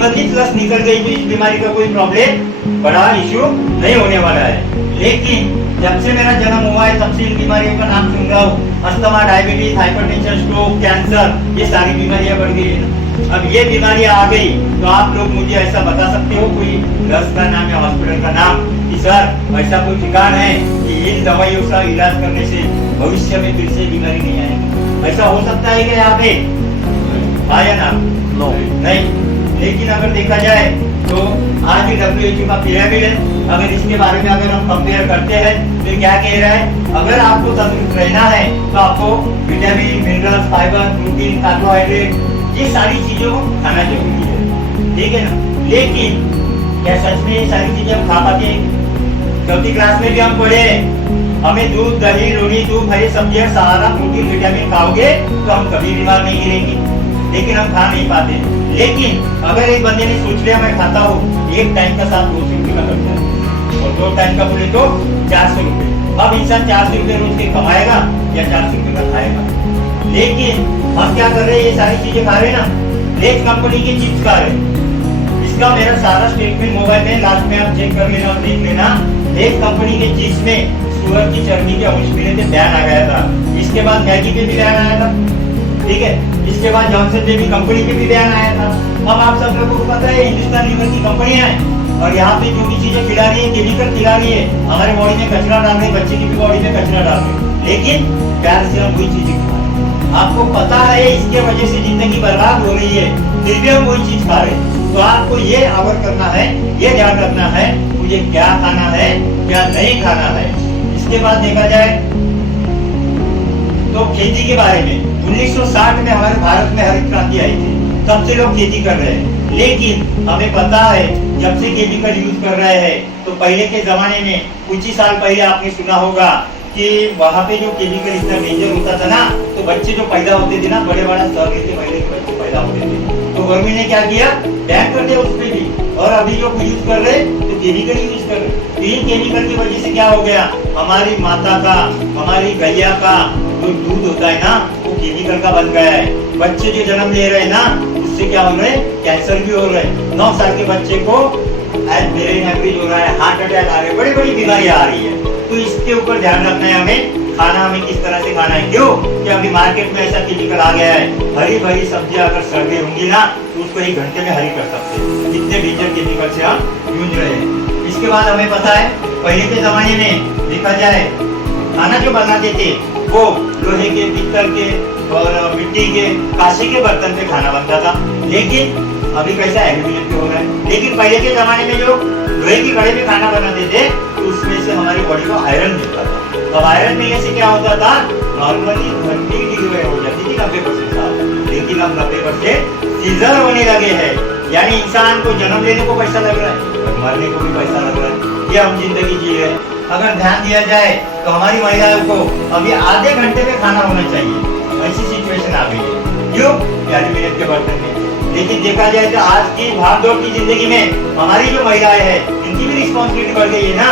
प्रतिबंधित लस निकल गई तो इस बीमारी का कोई प्रॉब्लम बड़ा इश्यू नहीं होने वाला है। लेकिन जब से मेरा जन्म हुआ है तब से इन बीमारियों का नाम सुन रहा हूँ। Asthma, diabetes, hypertension, stroke, cancer, ये सारी बीमारियां बढ़ गई है ना। अब ये बीमारियां आ गई तो आप लोग मुझे ऐसा बता सकते हो कोई लस का नाम या हॉस्पिटल का नाम कि सर ऐसा कोई ठिकाना है कि इन दवाइयों का इलाज करने से भविष्य में फिर से बीमारी नहीं आएगी? ऐसा हो सकता है क्या यहाँ पे? आया ना? नहीं। लेकिन अगर देखा जाए तो आज भी WHO का पिरामिड है, अगर इसके बारे में अगर हम कंपेयर करते हैं तो क्या कह रहा है, अगर आपको तंदुरुस्त रहना है तो आपको vitamin, minerals, fibre, protein, carbohydrate, ये सारी चीजों को खाना जरूरी है, ठीक है ना। लेकिन क्या सच में ये सारी चीजें हम खा पाते हैं? चौथी क्लास में भी हम पढ़े, हमें दूध, दही, रोटी, दूध, हरी सब्जियां, सारा प्रोटीन, विटामिन खाओगे तो हम कभी बीमार नहीं गिरेंगे, लेकिन हम खा नहीं पाते। लेकिन अगर एक बंदे ने सोच लिया मैं खाता हूँ, एक टाइम का 200 रुपये का खर्चा है और 2 टाइम का बोले तो 400 रुपये। अब इंसान 400 रुपये रोज के कमाएगा या 400 रुपये का खाएगा? लेकिन हम क्या कर रहे हैं, ये सारी चीजें खा रहे हैं ना, लेज कंपनी की चिप्स खा रहे हैं। इसका मेरा सारा स्टेटमेंट मोबाइल में लास्ट में आप चेक कर लेना और देख लेना। लेज कंपनी के चिप्स में सुअर की चर्बी के अंश मिले थे, बैन आ गया था। इसके बाद मैगी पे भी बैन आया था, ठीक है। इसके बाद जॉनसन बेबी कंपनी पे भी बैन आया था। अब आप सब लोगों को पता है हिंदुस्तान लीवर की कंपनियां हैं और यहाँ पे जो भी चीजें खिला रही है, केमिकल खिला रही है, हमारे बॉडी में कचरा डाल रही है, बच्चे की भी बॉडी में कचरा डाल रही है, लेकिन प्यार से हम वही चीजें खा रहे हैं। आपको पता है इसके वजह से जिंदगी बर्बाद हो रही है, फिर भी हम वही चीज खा रहे हैं। तो आपको ये अवर करना है, ये ध्यान रखना है मुझे क्या खाना है, क्या नहीं खाना है। इसके बाद देखा जाए तो खेती के बारे में 1960 में हमारे भारत में हरित क्रांति आई थी, तब से लोग खेती कर रहे हैं। लेकिन हमें पता है जब से केमिकल यूज कर रहे हैं तो पहले के जमाने में कुछ ही साल पहले आपने सुना होगा कि वहाँ पे जो केमिकल इतना डेंजर होता था ना, तो बच्चे जो पैदा होते थे ना, बड़े बड़ा शहर के पहले के बच्चे पैदा होते थे, तो गवर्नमेंट ने क्या किया, बैन कर दिया उस पे भी। और अभी जो यूज कर रहे तो केमिकल यूज कर रहे। इन केमिकल की वजह से क्या हो गया, हमारी माता का, हमारी गैया का जो दूध होता है ना, वो केमिकल का बन गया है। बच्चे जो जन्म ले रहे हैं ना, उससे क्या हो रहे हैं, कैंसर भी हो रहे हैं। 9 साल के बच्चे को ब्रेन हैमरेज हो रहा है, हार्ट अटैक आ रहे हैं, बड़ी बड़ी बीमारियां आ रही है। तो इसके ऊपर ध्यान रखना है हमें, खाना हमें किस तरह से खाना है। क्यों कि अभी मार्केट में ऐसा केमिकल आ गया है, हरी भरी सब्जियां अगर सड़ गई होंगी ना तो उसको 1 घंटे में हरी कर सकते हैं, इतने डेंजर केमिकल से हम जूझ रहे हैं। इसके बाद हमें पता है पहले के जमाने में देखा जाए खाना जो बनाते थे वो लोहे के, पीतल के और मिट्टी के, कांसे के बर्तन पे खाना बनता था। लेकिन अभी कैसा एल्यूमिनियम पे हो रहा है। लेकिन पहले के जमाने में जो लोहे की कड़े में खाना बनाते थे तो उसमें से हमारी बॉडी को आयरन मिलता था। अब आयरन मिलने से क्या होता था, नॉर्मली 30 डिग्री हो जाती थी 90% साफ, लेकिन अब 90% सीजर होने लगे हैं। यानी इंसान को जन्म लेने को पैसा लग रहा है और मरने को भी पैसा लग रहा है। ये हम जिंदगी जी रहे हैं। अगर ध्यान दिया जाए तो हमारी महिलाओं को अभी आधे घंटे में खाना होना चाहिए, ऐसी सिचुएशन आ गई है। क्यों? एल्यूमिनियम के बर्तन में। लेकिन देखा जाए तो आज की भागदौड़ की जिंदगी में हमारी जो महिलाएं हैं इनकी भी रिस्पॉन्सिबिलिटी बढ़ गई है ना।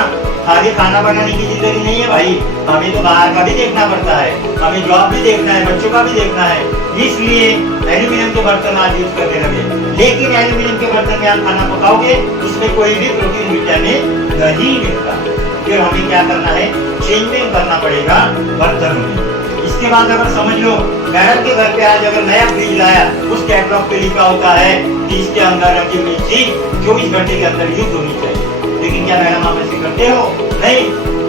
खाली खाना बनाने की जिंदगी नहीं है भाई, हमें तो बाहर का भी देखना पड़ता है, हमें जॉब भी देखना है, बच्चों का भी देखना है। इसलिए एल्यूमिनियम के बर्तन आज यूज करने लगे। लेकिन एल्यूमिनियम के बर्तन में आप खाना पकाओगे उसमें कोई भी प्रोटीन, विटामिन नहीं मिलता। फिर हमें क्या करना है, चेंजिंग करना पड़ेगा बर्तन में। इसके बाद अगर समझ लो मैडम के घर पे आज अगर नया फ्रिज लाया, उस कैटलॉग पे लिखा होता है कि इसके अंदर रखी हुई चीज 24 घंटे के अंदर यूज होनी चाहिए। लेकिन क्या मैडम आप ऐसे करते हो? नहीं।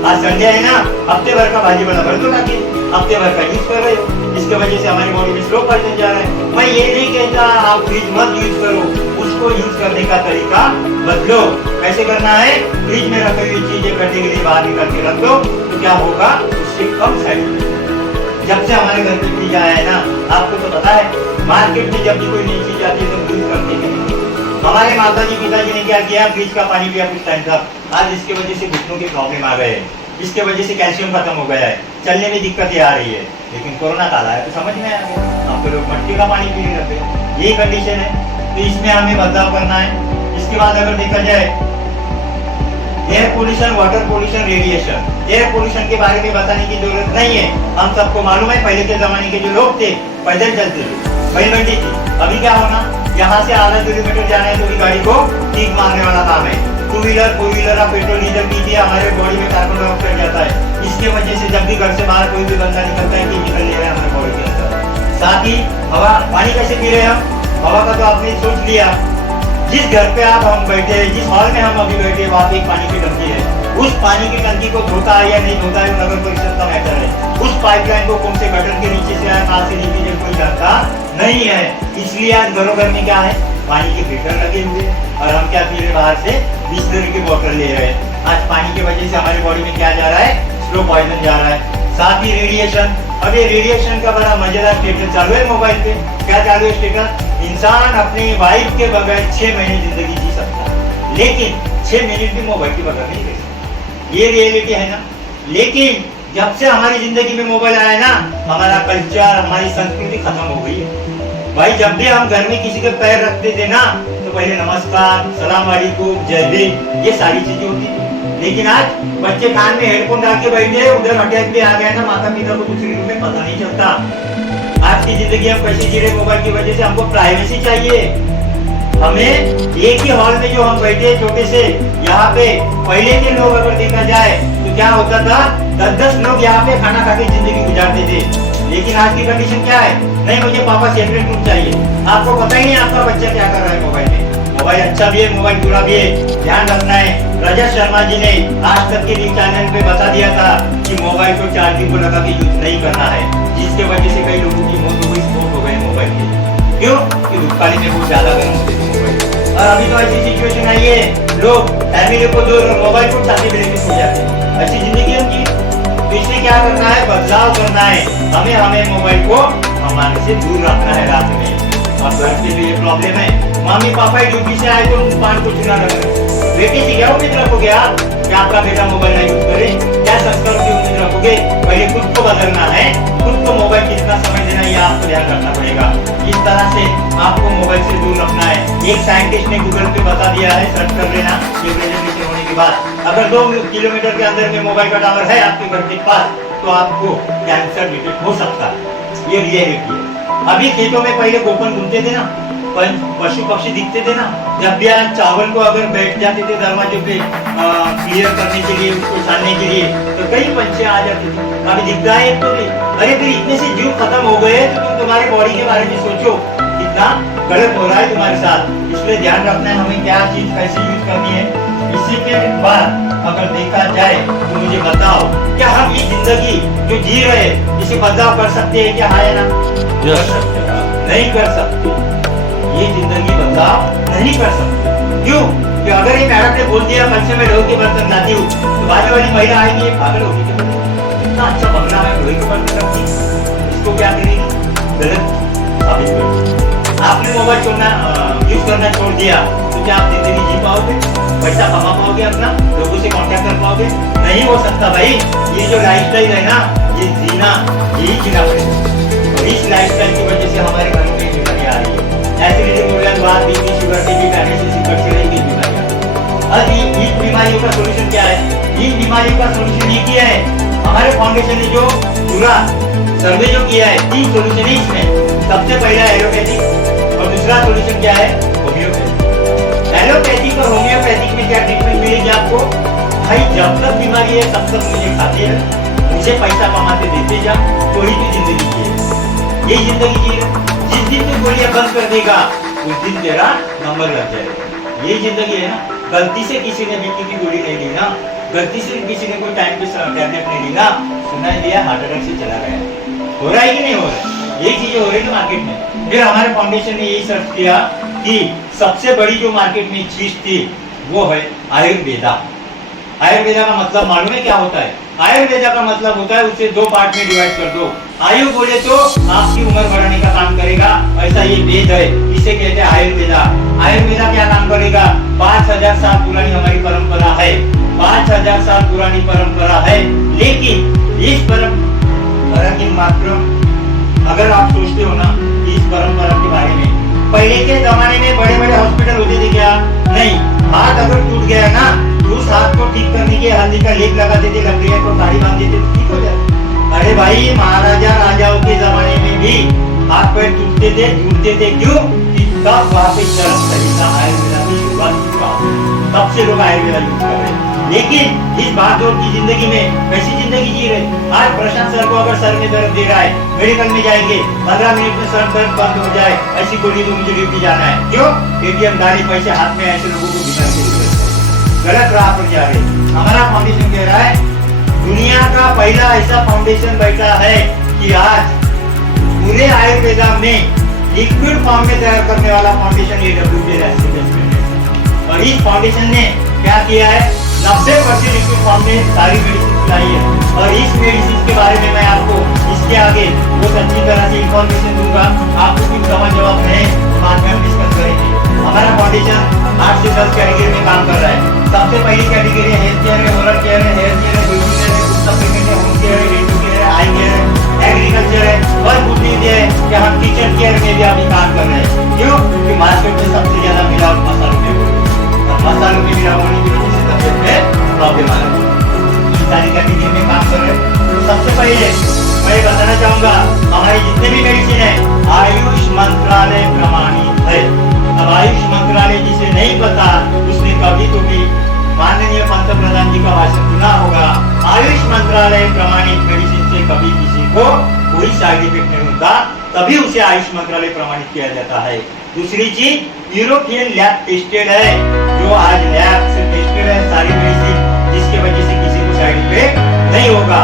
आज संडे है ना, हफ्ते भर का भाजी वाला भर दो ताकि हफ्ते भर का यूज कर रहे हो, इसके वजह से हमारी बॉडी में स्लो पॉइजन जा रहा है। मैं ये नहीं कहता आप फ्रिज मत यूज करो, उसको यूज करने का तरीका बदलो। कैसे करना है, फ्रिज में रखी हुई चीजें करने के लिए बाहर निकाल के रख दो, तो क्या होगा, उससे कम साइड इफेक्ट। जब से हमारे घर पे फ्रिज आया है ना, आपको तो पता है मार्केट में जब भी कोई नई चीज आती है तो यूज करते हैं। हमारे माताजी पिताजी ने क्या किया, फ्रिज का पानी पिया कुछ टाइम तक, आज इसके वजह से घुटनों के प्रॉब्लम आ गए, इसके वजह से कैल्शियम खत्म हो गया है, चलने में दिक्कतें आ रही है। लेकिन कोरोना काल आया तो समझ में आ गया, अब तो लोग मट्टी का पानी पीने लगे। यही कंडीशन है, तो इसमें हमें बदलाव करना है। इसके बाद अगर देखा जाए air pollution, water pollution, radiation. Air pollution के बारे में बताने की जरूरत नहीं है, हम सबको मालूम है। पहले के जमाने के जो लोग थे पैदल चलते थे, बैलगाड़ी थी। अभी क्या होना, यहाँ से आधा किलोमीटर जाना है तो भी गाड़ी को ठीक मारने वाला काम है। 2 व्हीलर 4 व्हीलर आप पेट्रोल डीजल पीजिए, हमारे बॉडी में कार्बन डाइऑक्साइड जाता है। इसके वजह से जब भी घर से बाहर कोई भी बंदा निकलता है केमिकल ले रहा है हमारे बॉडी के अंदर। साथ ही हवा, पानी कैसे पी रहे हैं हम? हवा का तो आपने सोच लिया, जिस घर पे आप हम बैठे हैं, जिस हॉल में हम अभी बैठे हैं, वहाँ पे एक पानी की टंकी है। उस पानी की टंकी को धोता है या नहीं धोता है नगर परिषद का मैटर है। उस पाइपलाइन को कौन से गटर के नीचे से आया, कहाँ से लीकेज कोई जानता नहीं है। इसलिए आज घरों घर में क्या है, पानी के फिल्टर लगे हुए और हम क्या पी रहे, बाहर से बिस्लरी की बोतल ले रहे हैं। आज पानी की वजह से हमारी बॉडी में क्या जा रहा है, स्लो पॉइजन जा रहा है। साथ ही रेडिएशन, अब ये रेडिएशन का बड़ा मजेदार स्टेटस चालू है मोबाइल पे। क्या चालू है स्टेटस? इंसान अपनी वाइफ के बगैर 6 महीने जिंदगी जी सकता है, लेकिन 6 मिनट भी मोबाइल के बगैर नहीं रह सकता। ये रियलिटी है ना। लेकिन जब से हमारी जिंदगी में मोबाइल आया ना, हमारा कल्चर, हमारी संस्कृति खत्म हो गई है। भाई जब भी हम घर में किसी के पैर रखते थे ना, तो पहले नमस्कार, सलाम वालेकुम, जय भीम, ये सारी चीजें होती थी। लेकिन आज बच्चे कान में हेडफोन डाल के बैठ गए, उधर अटैक पे आ गया ना, माता पिता को दूसरे रूम में पता नहीं चलता। आज की जिंदगी हम कैसे जी रहे मोबाइल की वजह से। हमको प्राइवेसी चाहिए। हमें एक ही हॉल में जो हम बैठे छोटे से, यहाँ पे पहले के लोग अगर देखा जाए तो क्या होता था, 10-10 लोग यहाँ पे खाना खा के जिंदगी गुजारते थे। लेकिन आज की कंडीशन क्या है, नहीं मुझे पापा सेपरेट रूम चाहिए। आपको पता ही नहीं आपका बच्चा क्या कर रहा है मोबाइल में। मोबाइल अच्छा भी है, मोबाइल बुरा भी है, ध्यान रखना है। रजत शर्मा जी ने आज तक के न्यूज चैनल पे बता दिया था कि मोबाइल को चार्जिंग को लगा के यूज नहीं करना है, जिसके वजह से कई लोगों की मौत हो गई, स्फोट हो गए मोबाइल के। क्यों? कि उत्पादी में बहुत ज्यादा गर्म होते थे मोबाइल। और अभी तो ऐसी सिचुएशन आई है, लोग फैमिली को दूर मोबाइल को छाती में लेके सो जाते हैं। अच्छी जिंदगी उनकी। तो इसलिए क्या करना है, बदलाव करना है। हमें मोबाइल को हमारे से दूर रखना है रात में। अब घर के लिए प्रॉब्लम है, मम्मी पापा ड्यूटी से आए तो पान को चुना लगा, बेटे से क्या उम्मीद रखोगे आप कि आपका बेटा मोबाइल नहीं यूज करे? क्या संस्कार की उम्मीद रखोगे? पहले खुद को बदलना है, खुद को मोबाइल कितना समय देना है, ये आपको ध्यान रखना पड़ेगा। इस तरह से आपको मोबाइल से दूर रखना है। एक साइंटिस्ट ने गूगल पे बता दिया है, सर्च कर लेना ये प्रेजेंटेशन होने के बाद। अगर 2 किलोमीटर के अंदर में मोबाइल का टावर है आपके घर के पास, तो आपको कैंसर डिटेक्ट हो सकता है। ये रियलिटी है। अभी खेतों में पहले गोपन घूमते थे ना, पशु पक्षी दिखते थे ना, जब भी आज चावल को अगर बैठ जाते थे दरवाजे पे क्लियर करने के लिए, उसको छानने के लिए, तो कई पंछी आ जाते थे। अभी दिखता है तो नहीं। अरे फिर इतने से जीव खत्म हो गए तो तुम तुम्हारी बॉडी के बारे में सोचो, कितना गलत हो रहा है तुम्हारे साथ। इसलिए ध्यान रखना है हमें क्या चीज कैसे यूज करनी है। इसी के बाद अगर देखा जाए तो मुझे बताओ, क्या हम ये जिंदगी जो जी रहे इसे बदलाव कर सकते हैं क्या? हाँ या ना? कर सकते हैं? नहीं कर सकते। ये जिंदगी बदलाव नहीं कर सकते। क्यों? कि अगर ये मैडम ने बोल दिया कल से मैं लोहे के बर्तन लाती हूँ, तो बाद वाली महिला आएगी, ये पागल होगी क्या? इतना अच्छा बंगला है, लोहे के बर्तन रखती, इसको क्या करेगी? गलत साबित करेगी। आपने मोबाइल छोड़ना यूज करना छोड़ दिया तो क्या आप जिंदगी जी पाओगे? पैसा कमा पाओगे? अपना लोगों से कांटेक्ट कर पाओगे? नहीं हो सकता भाई। ये जो लाइफस्टाइल है ना, ये जीना यही जीना पड़ेगा। और इस लाइफस्टाइल की वजह से हमारे घरों में बीमारी आ रही है। एसिडिटी, मुर्गियाबाद, बीपी, शुगर, टीबी, डायबिटीज, से रहेंगी बीमारियां। अब इन बीमारियों का सोल्यूशन क्या है? इन बीमारियों का सोल्यूशन ये किया है हमारे फाउंडेशन ने, जो पूरा सर्वे जो किया है। 3 सोल्यूशन है इसमें। सबसे पहला एलोपैथिक, और दूसरा सोल्यूशन क्या है? होम्योपैथिक। एलोपैथिक और होम्योपैथिक में क्या ट्रीटमेंट मिलेगी आपको? भाई जब तक बीमारी है तब तक मुझे खाते रहे, मुझे पैसा कमाते देते जा, तो ही तो जिंदगी की है। यही जिंदगी की है। जिस दिन तू गोलियां बंद कर देगा उस दिन तेरा नंबर लग जाएगा। यही जिंदगी है ना। गलती से किसी ने बीपी की गोली नहीं ली ना, गलती से किसी ने कोई टाइम पे टैबलेट नहीं ली ना, सुनाई दिया हार्ट अटैक से चला गया। हो रहा है कि नहीं हो रहा है? यही चीजें हो रही है मार्केट में। फिर हमारे फाउंडेशन ने यही सर्च किया कि सबसे बड़ी जो मार्केट में चीज थी वो है आयुर्वेदा। आयुर्वेदा का मतलब मालूम है क्या होता है? आयुर्वेदा का मतलब होता है, उसे 2 पार्ट में डिवाइड कर दो। आयु बोले तो आपकी उम्र बढ़ाने का काम करेगा, ऐसा ये वेद है, इसे कहते हैं आयुर्वेदा। आयुर्वेदा क्या काम करेगा? 5000 साल पुरानी हमारी परंपरा है, 5000 साल पुरानी परंपरा है। लेकिन इस परंपरा की मात्र, अगर आप सोचते हो ना इस परंपरा के बारे में, पहले के जमाने में बड़े बड़े हॉस्पिटल होते थे क्या? नहीं। हाथ अगर टूट गया ना, उस हाथ को ठीक करने के हल्दी का लेप लगाते थे, लकड़ियां को साड़ी बांध देते थे, ठीक हो जाता। अरे भाई महाराजा राजाओं के जमाने में भी हाथ पैर टूटते थे, टूटते थे। क्यों? तब वहाँ पे चरम तरीका आयुर्वेदा की शुरुआत हुआ, तब से लोग आयुर्वेदा यूज कर रहे हैं। लेकिन इस भागदौड़ की जिंदगी में कैसी जिंदगी जी रहे। आज प्रशांत सर को अगर सर में दर्द दे रहा है, मेडिकल में जाएंगे, 15 मिनट में सर दर्द बंद हो जाए, ऐसी गोली तो मुझे ड्यूटी जाना है। क्यों? एटीएम गाड़ी पैसे हाथ में ऐसे लोगों को बिना के गलत राह पर जा रहे। हमारा फाउंडेशन कह रहा है दुनिया का पहला ऐसा फाउंडेशन बैठा है कि आज पूरे आयुर्वेदा में लिक्विड फॉर्म में तैयार करने वाला फाउंडेशन और इस फाउंडेशन ने क्या किया है, 90% लिक्विड फॉर्म में सारी मेडिसिन लाई है। और इस मेडिसिन के बारे में मैं आपको इसके आगे बहुत अच्छी तरह से इंफॉर्मेशन दूंगा। आपको कुछ समझ जवाब नहीं, बाद में हम डिस्कस करेंगे। हमारा फाउंडेशन 8 से 10 कैटेगरी में काम कर रहा है। सबसे पहली कैटेगरी है हेल्थ केयर है, ओरल केयर है, हेयर केयर है, ब्यूटी केयर है, फूड सप्लीमेंट है, होम केयर है, रेडियो केयर है, आई केयर है, एग्रीकल्चर है। और गुड न्यूज़ ये है कि हम किचन केयर में भी अभी काम कर रहे हैं। क्यों? क्योंकि मार्केट में सबसे ज्यादा मिलावट मसालों में मसालों में मिलावट होने की वजह से तबियत में प्रॉब्लम आ रही है। इस सारी कैटेगरी में काम कर रहे हैं। तो सबसे पहले मैं बताना चाहूंगा हमारी जितने भी मेडिसिन है आयुष मंत्रालय प्रमाणित है। अब आयुष मंत्रालय जिसे नहीं पता उसने कभी तो भी माननीय पंतप्रधान जी का भाषण सुना होगा। आयुष मंत्रालय प्रमाणित मेडिसिन से कभी किसी को कोई साइड इफेक्ट नहीं होता, तभी उसे आयुष मंत्रालय प्रमाणित किया जाता है। दूसरी चीज यूरोपियन लैब टेस्टेड है, जो आज लैब से टेस्टेड है सारी मेडिसिन, जिसके वजह से किसी को साइड इफेक्ट नहीं होगा।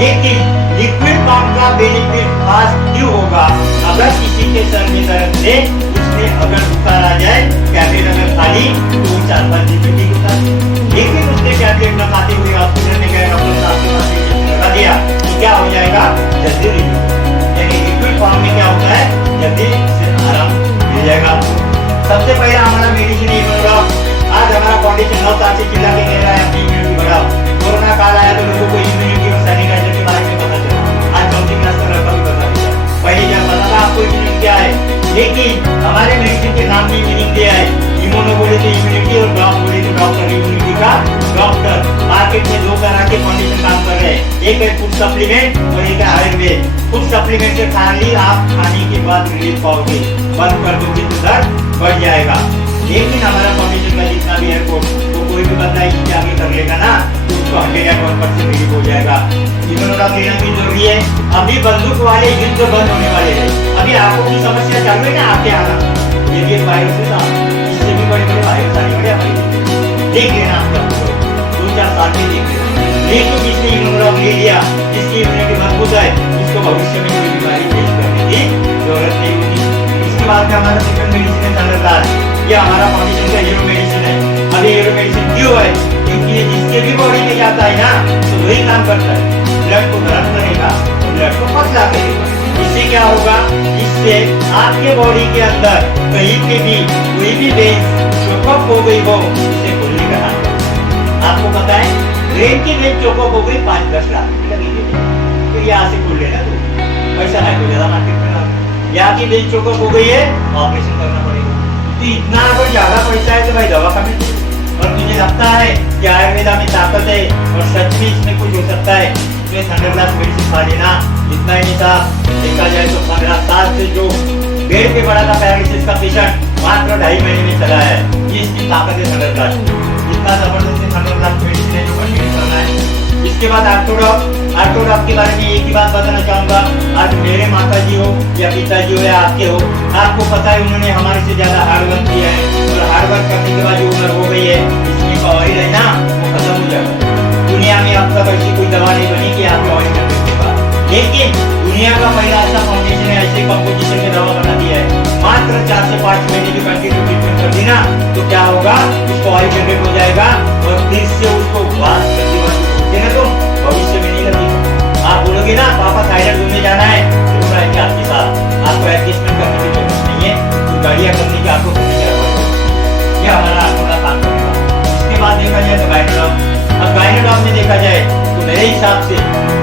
लेकिन लिक्विड फॉर्म का बेनिफिट खास क्यों होगा? अगर किसी के सर में दर्द है, उसमें अगर बुखार आ जाए, टैबलेट अगर खाली तो 4-5 दिन में ठीक होता है। लेकिन उसने टैबलेट न खाते हुए हॉस्पिटल में गए, डॉक्टर साहब के पास लगा दिया, तो क्या हो जाएगा? जल्दी रिलीफ। यानी लिक्विड फॉर्म में क्या होता है, जल्दी से आराम मिल जाएगा। सबसे पहले हमारा मेडिसिन इम्यूनोडॉक। आज हमारा फाउंडेशन 9 साल से चिल्ला के कह रहा है अपनी इम्यूनिटी बढ़ाओ। कोरोना काल आया तो लोगों को इम्यूनिटी और सैनिटाइजर के बारे में पता चला। आज चौथी क्लास का लड़का भी बता दिया। पहले जब पता था आपको इम्यूनिटी क्या है, लेकिन हमारे मेडिसिन के नाम में मीनिंग दिया है। इम्यूनो बोले तो इम्यूनिटी और डॉक बोले तो डॉक्टर। इम्यूनिटी का डॉक्टर। मार्केट में 2 तरह के फाउंडेशन काम कर रहे हैं, एक है फूड सप्लीमेंट और एक है आयुर्वेद। फूड सप्लीमेंट से खाली आप खाने के बाद रिलीफ पाओगे, बंद कर दोगे तो दर्द बढ़ जाएगा। लेकिन हमारा फाउंडेशन का जितना भी है वो कोई भी बंदा इसके आगे कर लेगा ना, तो उसको 101% रिलीफ हो जाएगा। इम्यूनोडॉक लेना भी जरूरी है। अभी बंदूक वाले युद्ध बंद होने वाले हैं। अभी आंखों की समस्या चालू है ना, आंखें आना, ये भी एक वायरस है ना, इससे भी बड़े बड़े वायरस आने वाले हमारे। देख लेना आप लोग 2-4 साल में देख लेना। लेकिन जिसने इम्यूनोडॉक ले लिया, जिसकी इम्यूनिटी मजबूत है, उसको भविष्य में कोई बीमारी फेस करने की जरूरत नहीं होगी। इसके बाद में हमारा सेकंड मेडिसिन है थंडरलाल। ये हमारा फाउंडेशन का हीरो मेडिसिन है। अभी हीरो मेडिसिन क्यों है? क्योंकि ये जिसके भी बॉडी में जाता है ना, तो वही काम करता है। ब्लड को गर्म करेगा, तो ब्लड को पतला करेगा। इससे क्या होगा? इससे आपके बॉडी के अंदर कहीं पे भी कोई भी वेन चोकअप हो गई हो, इसे खोलने का काम करता है। आपको पता है ब्रेन की वेन चोकअप हो गई 5-10 लाख लगेगी, फिर यहाँ से खोल लेना, तो पैसा है तो ज्यादा मार्केट में ना। यहाँ की वेन चोकअप हो गई है, ऑपरेशन करना पड़ेगा। तो इतना अगर ज्यादा पैसा है तो भाई दवा खाने। और मुझे लगता है कि आयुर्वेदा में ताकत है और सच में इसमें कुछ हो सकता है, इसमें थंडरलाल मेडिसिन खा लेना। इतना ही नहीं था, देखा जाए तो 15 साल से जो बेड पे पड़ा था पैरालिसिस का पेशेंट, मात्र 2.5 महीने में चला है। ये इसकी ताकत है थंडरलाल। इतना जबरदस्त थंडरलाल मेडिसिन है जो कंटिन्यू करना है। इसके बाद आर्थोडॉक। आर्थोडॉक के बारे में एक ही बात बताना चाहूंगा। आज मेरे माता जी हो या पिताजी हो या आपके हो, आपको पता है उन्होंने हमारे से ज्यादा हार्डवर्क किया है, और हार्डवर्क करने के बाद जो उम्र हो गई है, इसमें का ऑयल है ना, वो खत्म हो जाएगा। दुनिया में अब तक ऐसी कोई दवा नहीं बनी कि आपके ऑयल करने के बाद, लेकिन दुनिया का पहला ऐसा फाउंडेशन है, ऐसे कंपोजिशन में दवा बना दिया है। मात्र 4 से 5 महीने की कंटिन्यू ट्रीटमेंट कर दी ना, तो क्या होगा? उसको ऑयल जनरेट हो जाएगा और फिर से उसको वाश कर देना, तो भविष्य में नहीं लगेगा। आप बोलोगे ना पापा थाईलैंड घूमने जाना है, तो रहेंगे आपके साथ, आपको एडजस्टमेंट करने की जरूरत नहीं है, तो गाड़ियाँ करने की आपको करने की जरूरत है। यह हमारा आपका काम करेगा। इसके बाद देखा जाए तो गायनोडॉक। अब गायनोडॉक में देखा जाए तो मेरे हिसाब से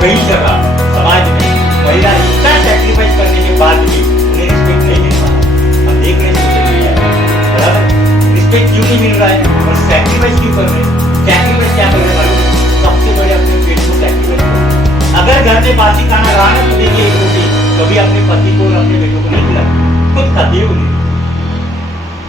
कई जगह समाज में महिला इतना सैक्रिफाइस करने के बाद भी उन्हें रिस्पेक्ट नहीं मिल पा। हम देख रहे हैं सोशल मीडिया में, बराबर रिस्पेक्ट क्यों नहीं मिल रहा है और सैक्रिफाइस क्यों कर रहे हैं? सैक्रिफाइस क्या कर रहे हैं? सबसे बड़े अपने पेट को सैक्रिफाइस करो। अगर घर में बासी खाना रहा ना, तो देखिए एक रोटी कभी अपने पति को और अपने बेटों को नहीं खिला, खुद खाती है।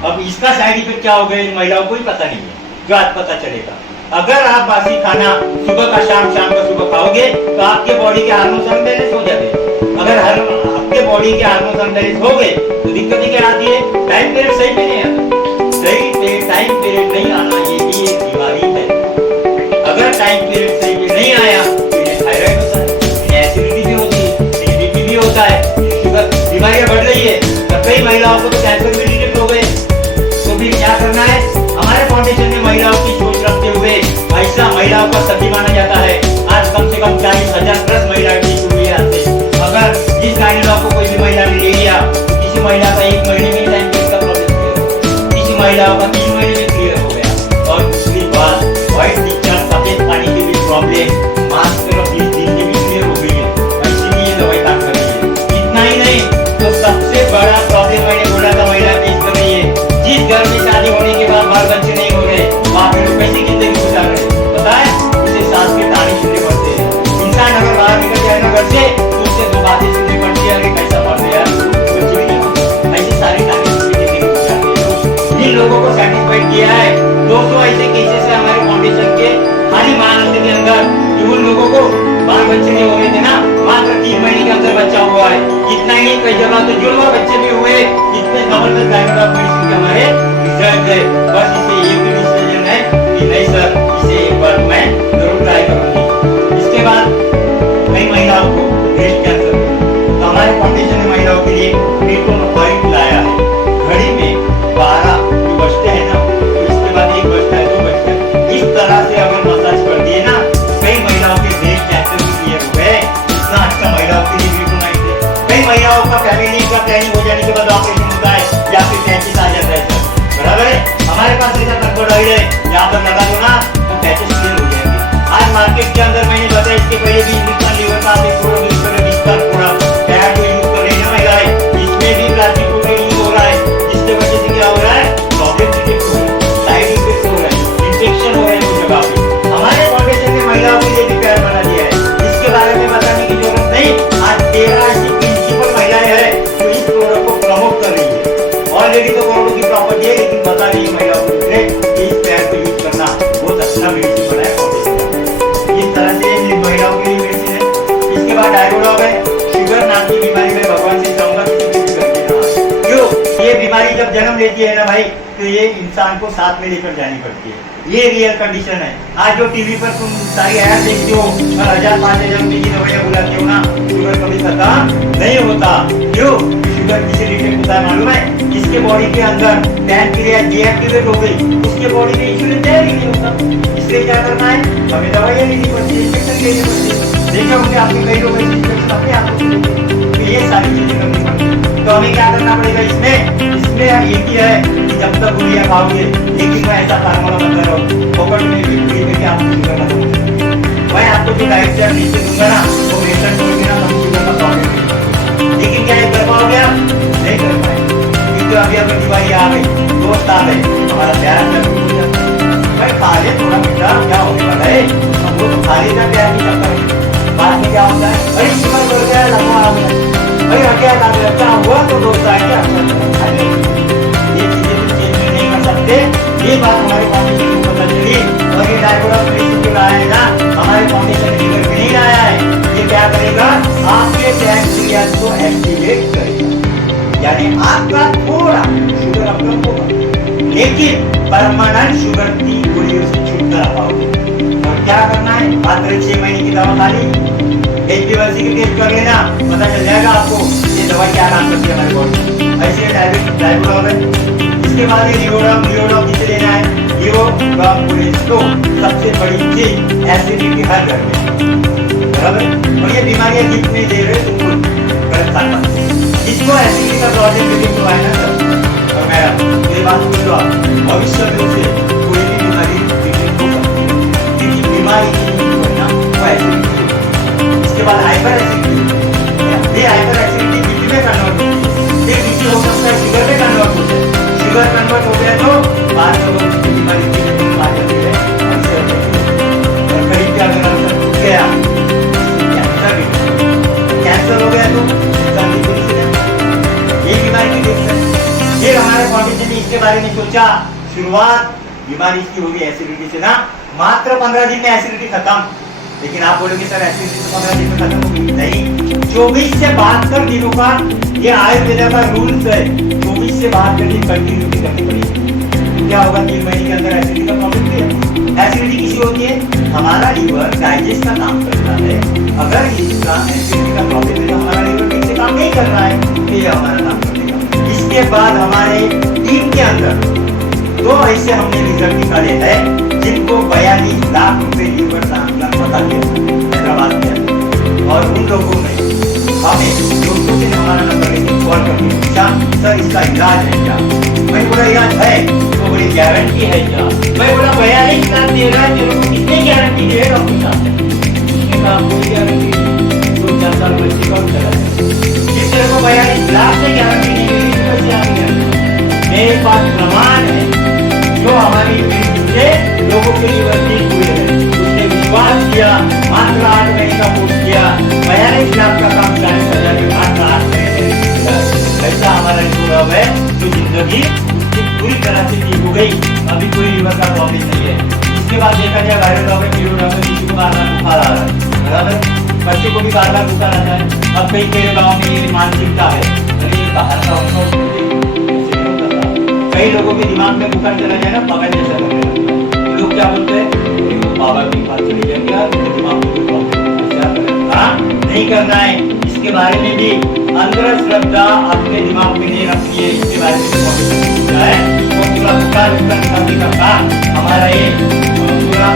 अब इसका साइड इफेक्ट क्या होगा इन महिलाओं को ही पता नहीं है, जो आज पता चलेगा। अगर आप बासी खाना सुबह का शाम, शाम का सुबह खाओगे तो आपके बॉडी के हार्मोन्स अनबैलेंस हो जाते हैं। अगर आपके बॉडी के हार्मोन्स अनबैलेंस हो गए तो दिक्कतें क्या आती है? टाइम पीरियड सही पे नहीं आता। सही पे टाइम पीरियड नहीं आना ये भी एक बीमारी है। अगर टाइम पीरियड सही पे नहीं आया तो ये थायराइड होता है, एसिडिटी भी होती है, बीपी भी होता है, शुगर बीमारियां बढ़ रही है। कई महिलाओं को तो कैंसर भी डिटेक्ट हो गए। तो फिर क्या करना है? हमारे फाउंडेशन में महिलाओं की सोच रखते हुए ऐसा महिलाओं का सभी माना जाता है। आज कम से कम 40,000 प्लस महिलाएं ठीक हुई है। अगर जिस गाइनोलॉग को कोई भी महिला ने ले लिया, किसी महिला का 1 महीने में टाइम पीरियड का प्रॉब्लम क्लियर हो गया, किसी महिला का 3 महीने में क्लियर हो गया। और दूसरी बात, व्हाइट डिस्चार्ज सफेद पानी की भी प्रॉब्लम मात्र 20 दिन के भी क्लियर हो गई है। इसीलिए ये दवाई काम कर रही है। इतना ही नहीं तो सबसे बड़ा प्रॉब्लम मैंने बोला था महिला फेस कर रही है। जिस घर में शादी होने के बाद बाल बच्चे नहीं हो रहे, वहाँ पे लोग कैसे जिंदगी गुजार रहे पता है? उसे सास के ताने सुनने पड़ते हैं। इंसान अगर बाहर निकल जाए ना घर से तो उससे 2 बातें सुननी पड़ती है, अरे कैसा मर गया, कुछ भी नहीं। ऐसी सारी ताने सुनने के लिए इन लोगों को सेटिस्फाइड किया है। 200 ऐसे केसेस है हमारे फाउंडेशन के खाली महाराष्ट्र के अंदर, जो उन लोगों को बाल बच्चे नहीं हो रहे थे ना, मात्र 3 महीने के अंदर बच्चा हुआ है। इतना ही कई जगह तो जुड़वा बच्चे भी हुए। इतने जबरदस्त गाइनोलॉग मेडिसिन के हमारे रिजल्ट है। बस इसे एक भी डिसीजन है कि नहीं सर, इसे एक बार मैं जरूर ट्राई करूंगी। इसके बाद कई महिलाओं को ब्रेस्ट कैंसर, तो हमारे फाउंडेशन ने महिलाओं के लिए ट्रीटमेंट पॉइंट लाया है। घड़ी में 12 जो बजते हैं ना, तो इसके बाद 1 बजता है, 2 बजता है। इस तरह से अगर मसाज कर दिए ना, कई महिलाओं के ब्रेस्ट कैंसर भी क्लियर हो गए। इतना अच्छा महिलाओं के लिए ट्रीटमेंट है। कई महिलाओं का फैमिली का प्लानिंग हो जाने के बाद ऑपरेशन होता है या फिर पैचेस आ जाता है सर, बराबर है। हमारे पास ऐसा कंट्रोल ऑयल है, यहाँ पर लगा दो ना तो पैचेस क्लियर हो जाएंगे। आज मार्केट के अंदर मैंने बताया, इसके पहले भी इंजेक्शन लीवर का आप पूरा यूज करें, बिस्तर पूरा पैड जो यूज कर रहे हैं महिलाएं, इसमें भी प्लास्टिक कोटिंग यूज हो रहा है, जिसकी वजह से क्या हो रहा है? प्रॉब्लम डिटेक्ट हो रहा है, साइड इफेक्ट हो रहा है, इन्फेक्शन हो रहा है उस जगह पे। हमारे फाउंडेशन ने महिलाओं के लिए भी पैड बना दिया है, इसके बारे में बताने की जरूरत नहीं। आज 13 ऐसी प्रिंसिपल महिलाएं हैं जो इस प्रोडक्ट को प्रमोट कर रही है। ऑलरेडी तो करोड़ों की प्रॉपर्टी है, लेकिन बता रही है महिलाओं को इस पैड को यूज करना बहुत अच्छा मेडिसिन बना है फाउंडेशन। इस तरह से ये महिलाओं के लिए मेडिसिन है। इसके बाद डायबिटीज है, शुगर नाम की बीमारी में भगवान से चाहूंगा किसी को भी करके ना। क्यों? ये बीमारी जब जन्म लेती है ना भाई, तो ये इंसान को साथ में लेकर जानी पड़ती है। ये रियल कंडीशन है। आज जो टीवी पर तुम सारी ऐड देखते हो और 1000-5000 रुपए की दवाइयां बुलाते हो ना, शुगर कभी खत्म नहीं होता। क्यों? शुगर किसे डिटेक्ट होता है मालूम है? इसके बॉडी के अंदर पैनक्रियास डीएक्टिवेट हो गई, उसके बॉडी में इंसुलिन तैयार ही नहीं होता। इसलिए क्या करना है? हमें दवाइयां लेनी पड़ती है, इंजेक्शन लेने पड़ते हैं। देखा होंगे आपके कई लोग इंजेक्शन अपने आप को लेते हैं। तो ये सारी चीजें करनी पड़ती है। तो हमें क्या करना पड़ेगा इसमें एक ही है कि जब तक गोलियां खाओगे, लेकिन मैं ऐसा फार्मूला मत करो फोकट में भी फ्री में क्या आपको शुगर ना हो। मैं आपको जो डाइट चार्ट नीचे दूंगा ना, वो मेंटेन करोगे ना, तो शुगर का प्रॉब्लम नहीं। लेकिन क्या ये कर पाओगे आप? नहीं कर पाएंगे, क्योंकि अभी अगर दिवाली आ गई, 2 साल है, हमारा प्यार भाई खा ले थोड़ा मीठा, क्या होने वाला है? हम लोग तो खा लेना प्यार नहीं करता। बाद में क्या होता है? अरे शुगर बढ़ गया, लंबा आ गया, अरे हटिया अच्छा हुआ तो 2 साल क्या अच्छा। ये चीजें तो चेंज नहीं कर सकते। ये बात हमारे फाउंडेशन को पता चली और ये डायबिटीज मेडिसिन जो लाया है ना, हमारे फाउंडेशन के घर में नहीं लाया है। ये क्या करेगा? आपके पैनक्रियास को एक्टिवेट करेगा, यानी आपका थोड़ा शुगर अप कम होगा, लेकिन परमानेंट शुगर की गोलियों से छुटकारा पाओगे। और क्या करना है? मात्र 6 महीने की दवा खाली, HbA1c की टेस्ट कर लेना, पता चल जाएगा आपको ये दवाई क्या काम करती है हमारी बॉडी में। ऐसे डायबिटीज है। इसके बाद ये लियोडॉम किसे लेना है? तो सबसे बड़ी चीज एसिडिटी हर घर में, बराबर। और ये बीमारियां गिफ्ट नहीं दे रहे तुमको, गलत खाना। इसको एसिडिटी का प्रॉब्लम भी तो है ना सर और मैडम, ये बात सुन लो आप। भविष्य में उसे कोई भी बीमारी ट्रीटमेंट हो सकती है, क्योंकि बीमारी है ना वो एसिडिटी। इसके बाद हाइपर एसिडिटी, ये हाइपर एसिडिटी बीपी में कन्वर्ट होती है, ये बीपी हो सकता है शुगर में कन्वर्ट हो जाए। शुगर कन्वर्ट हो गया तो बाद में बीमारी की आ जाती है और कहीं क्या गया कैंसर हो गया तो ये बीमारी की देखते हैं। ये हमारे फाउंडेशन ने इसके बारे में सोचा, शुरुआत बीमारी इसकी होगी एसिडिटी से ना, मात्र 15 दिन में एसिडिटी खत्म। लेकिन आप बोलोगे सर एसिडिटी तो 15 दिन में खत्म होगी, नहीं, 24 से 72 दिनों का ये आयुर्वेद का रूल्स है। 24 से 72 दिन कंटिन्यूटी करनी पड़ेगी। क्या होगा 3 महीने के अंदर एसिडिटी का प्रॉब्लम है। एसिडिटी किसी होती है, हमारा लीवर डाइजेस्ट का काम करता है, अगर इसका एसिडिटी का प्रॉब्लम है तो हमारा लीवर ठीक से काम नहीं कर रहा है, तो ये हमारा काम करेगा। इसके बाद हमारे टीम के अंदर दो ऐसे हमने रिजल्ट निकाले हैं जिनको 42 लाख रुपए लीवर ट्रांसप्लांट बता दिया हैदराबाद के अंदर। और उन लोगों में हमें डॉक्टर से हमारा नंबर लेके कॉल करके पूछा, सर इसका इलाज है क्या? मैं बोला इलाज है, तो बोली गारंटी है क्या? मैं बोला 42 लाख दे रहा है, चलो कितने गारंटी दे डॉक्टर साहब? उसने कहा कोई गारंटी नहीं, 2-4 साल बच्चे का चला जाए। जिस तरह को 42 लाख से गारंटी नहीं मिली तो कैसे आ गया? मेरे पास प्रमाण है जो हमारी से लोगों के लिए ठीक हुए हैं। उसने विश्वास किया, मात्र 8 महीने का कोर्स किया, 42 लाख का काम 40,000 के बाद 8 महीने ऐसा हमारा अनुभव है। तो जिंदगी पूरी तरह से ठीक हो गई, अभी कोई लीवर का प्रॉब्लम नहीं है। इसके बाद देखा जाए वायरल हो गए, किसी को बार-बार बुखार आ रहा है, बराबर, बच्चे को भी बार-बार बुखार आता है। अब कई मेरे गाँव में ये मानसिकता है, अरे ये बाहर का होता, कई लोगों के दिमाग में बुखार चला जाए ना, पागल जैसा लगने लगता है। लोग क्या बोलते हैं, बाबा की बात चली जाएगी यार, दिमाग में प्रॉब्लम नहीं करना है। इसके बारे में भी अंधश्रद्धा आपके दिमाग में नहीं रखनी है। इसके बारे में पूरा बुखार निकालने का काम हमारा ये पूरा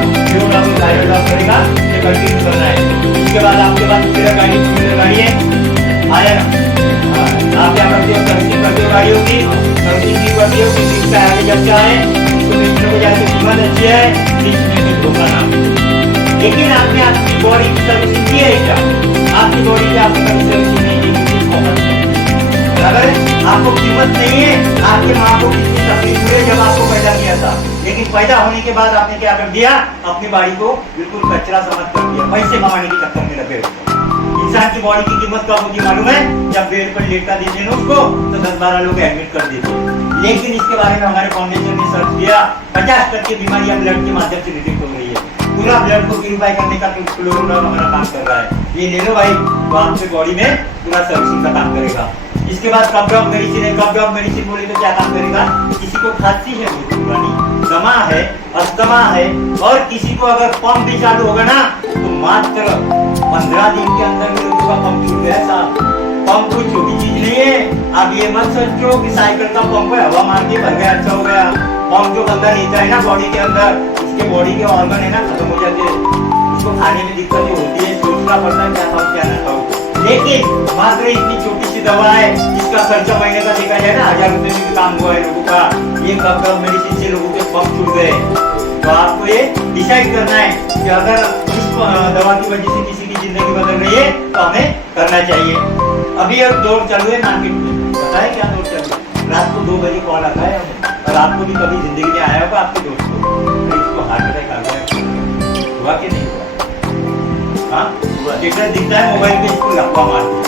करेगा, ये कंटिन्यू करना है। इसके बाद आपके पास गाड़ी है, आया ना, आप क्या करते हो, सर्विसिंग करते हो गाड़ियों की, सर्विसिंग करते हो कि इसका एवरेज अच्छा है, इसको बेचने को जाके कीमत अच्छी है, बीच में कोई धोखा ना। लेकिन आपने आपकी बॉडी की सर्विसिंग की है क्या? आपकी बॉडी की आपने कभी सर्विसिंग नहीं की, अगर आपको कीमत नहीं है, आपके माँ को कितनी तकलीफ हुई जब आपको पैदा किया था, लेकिन पैदा होने के बाद आपने क्या कर दिया, अपनी बॉडी को बिल्कुल कचरा समझ कर दिया, पैसे कमाने के चक्कर में लगे। इंसान की बॉडी की कीमत कब होगी मालूम है? जब बेड पर लेटा देते हैं उसको तो 10-12 लोग एडमिट कर देते हैं। लेकिन इसके बारे में हमारे फाउंडेशन ने सर्च किया, 50% बीमारियां ब्लड के माध्यम से डिटेक्ट हो रही है। पूरा ब्लड को प्यूरिफाई करने का क्लोरोडॉल हमारा काम कर रहा है। ये ले लो भाई, तो आपके बॉडी में पूरा सर्विसिंग का काम करेगा। इसके बाद कफ ड्रॉप मेडिसिन है। कफ ड्रॉप मेडिसिन बोले तो क्या काम करेगा? किसी को खांसी है, दमा है, अस्थमा है, और किसी को अगर पंप भी चालू होगा ना तो मात्र 15 दिन के अंदर में लोगों का पंप छूट गया साहब। पंप कोई छोटी चीज नहीं है। आप ये मत सोचो कि साइकिल का पंप है, हवा मार के भर गया अच्छा हो गया। पंप जो बंदा लेता है ना बॉडी के अंदर, उसके बॉडी के ऑर्गन है ना खत्म हो जाते हैं, उसको खाने में दिक्कत होती है, सोचना पड़ता है क्या खाओ क्या ना खाओ। लेकिन मात्र इतनी छोटी सी दवा है, इसका खर्चा महीने का देखा जाए ना 1000 रुपए में भी काम हुआ है लोगों का। ये कफ ड्रॉप मेडिसिन से लोगों के पंप छूट गए। तो आपको ये डिसाइड करना है कि अगर इस दवा की वजह से किसी की जिंदगी बदल रही है तो हमें करना चाहिए। अभी एक दौर चालू है मार्केट में, पता है क्या दौर चालू है? रात को 2 बजे कॉल आता है हमें, और आपको भी कभी जिंदगी में आया होगा आपके दोस्त को, इसको हार्ट अटैक आ गया, हुआ कि नहीं हुआ? हाँ, स्टेटस दिखता है मोबाइल पे, इसको लंबा मार दिया।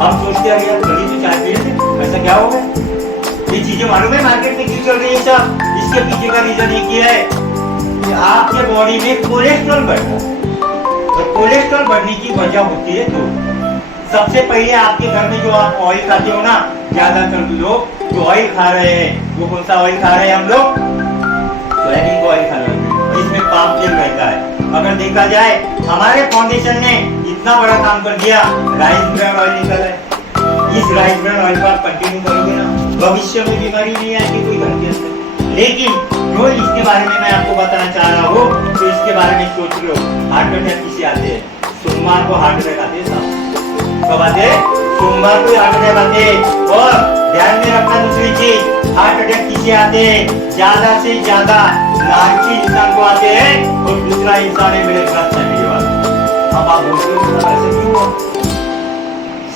हम सोचते हैं यार गली तो चाय पिए थे, ऐसा क्या हो गया? ये चीजें मालूम है मार्केट में क्यों चल रही है सब? इसके पीछे का रीजन एक ही है कि आपके बॉडी में कोलेस्ट्रॉल बढ़ रहा है, और कोलेस्ट्रॉल बढ़ने की वजह होती है दो। सबसे पहले आपके घर में जो आप ऑयल खाते हो ना, ज्यादातर लोग जो ऑयल खा रहे हैं, वो कौन सा ऑयल खा रहे हैं? हम लोग सोयाबीन का ऑयल खा रहे हैं, जिसमें पाम तेल रहता है। अगर देखा जाए हमारे फाउंडेशन ने इतना बड़ा काम कर दिया, राइस ब्रांड ऑयल निकला है। इस राइस ब्रांड ऑयल को आप कंटिन्यू करोगे ना, भविष्य में बीमारी नहीं आएगी कोई घर के अंदर। लेकिन जो इसके बारे में मैं आपको बताना चाह रहा हूँ, तो इसके बारे में सोच लो, हार्ट अटैक किसे आते हैं? सोमवार को हार्ट अटैक आते हैं साहब। कब आते हैं? सोमवार को हार्ट अटैक आते हैं। और ध्यान में रखना दूसरी चीज, हार्ट अटैक किसे आते हैं? ज्यादा से ज्यादा लालची इंसान को आते हैं, और दूसरा इंसान है मिडिल क्लास फैमिली वाला। अब आप बोलते हो ऐसे क्यों हो?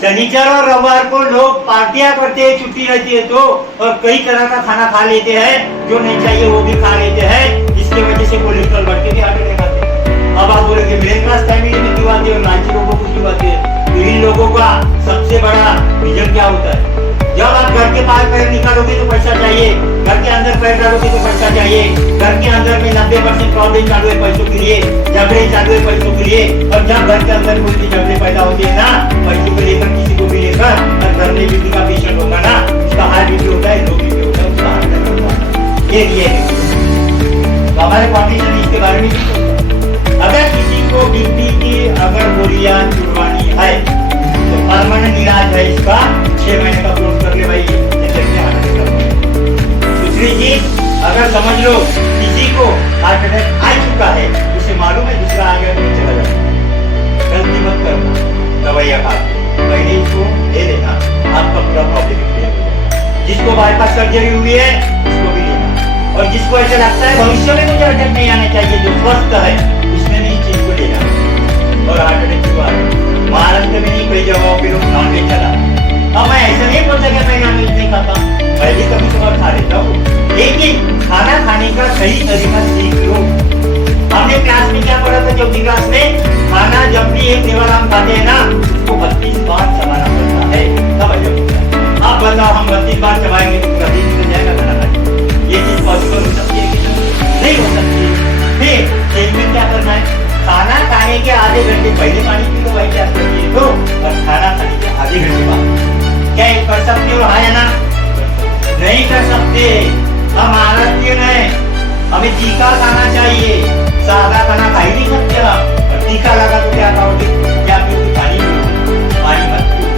शनिचर और रविवार को लोग पार्टियां करते हैं, छुट्टी रहती है तो, और कई तरह का खाना खा लेते हैं, जो नहीं चाहिए वो भी खा लेते हैं। इसके वजह से कोलेस्ट्रॉल बढ़ के भी हार्ट अटैक आते हैं। अब आप बोलोगे मिडिल क्लास फैमिली में क्यों आते हैं और लालची लोगों को क्यों आते हैं? तो इन लोगों का सबसे बड़ा रीजन क्या होता है? जब आप घर के बाहर पैर निकालोगे तो पैसा चाहिए, घर के अंदर पैर डालोगे तो पैसा चाहिए। घर के अंदर में 90% प्रॉब्लम चालू है पैसों के लिए, झगड़े चालू है पैसों के लिए। और जब घर के अंदर कोई भी झगड़े पैदा होते हैं ना पैसों को लेकर, किसी को भी लेकर, और घर में बीपी का पेशेंट होगा ना, उसका हार्ट बीपी होता है, लो बीपी होता है, उसका हार्ट अटैक होता है। ये तो हमारे फाउंडेशन इसके बारे में अगर किसी को बीपी की अगर गोलियां छुड़वानी है तो परमानेंट इलाज है इसका 6 महीने का कोर्स कर ले भाई, दूसरी चीज अगर समझ लो किसी को हार्ट अटैक आ चुका है, उसे मालूम है दूसरा आ गया तो चला जाएगा, गलती मत करना, दवाइयाँ खा पहले इसको दे देना, आपका पूरा प्रॉब्लम क्लियर हो जाएगा। जिसको बाईपास सर्जरी हुई है उसको भी लेना, और जिसको ऐसा लगता है भविष्य में मुझे अटैक नहीं आना चाहिए, जो स्वस्थ है उसने भी इस चीज को लेना। और हार्ट अटैक की बात महाराष्ट्र में नहीं, कई जगहों पे लोग नॉन वेज चला। अब मैं ऐसा नहीं बोल सकता मैं नॉन वेज नहीं खाता, मैं भी कभी कभार खा लेता हूँ, लेकिन खाना खाने का सही तरीका सीख लो। हमने क्लास में क्या पढ़ा था, चौथी क्लास में, खाना जब भी एक टेबल हम खाते हैं ना उसको 32 बार चबाना पड़ता है, तब अच्छा। आप बताओ हम 32 बार चबाएंगे तो कभी निकल जाएगा खाना खाने? ये चीज पॉसिबल हो सकती है कि नहीं हो सकती? फिर तेल में क्या करना है, खाना खाने के आधे घंटे पहले पानी पी लो भाई, क्या चाहिए तो, और खाना खाने के आधे घंटे बाद क्या कर सकते हो? हाँ या ना? नहीं कर सकते, हम आलस्य हैं, हमें तीखा खाना चाहिए, सादा खाना खा ही नहीं सकते हम। और तीखा लगा तो क्या खाओगे, क्या पीओगे? पानी पियो, पानी मत पियो।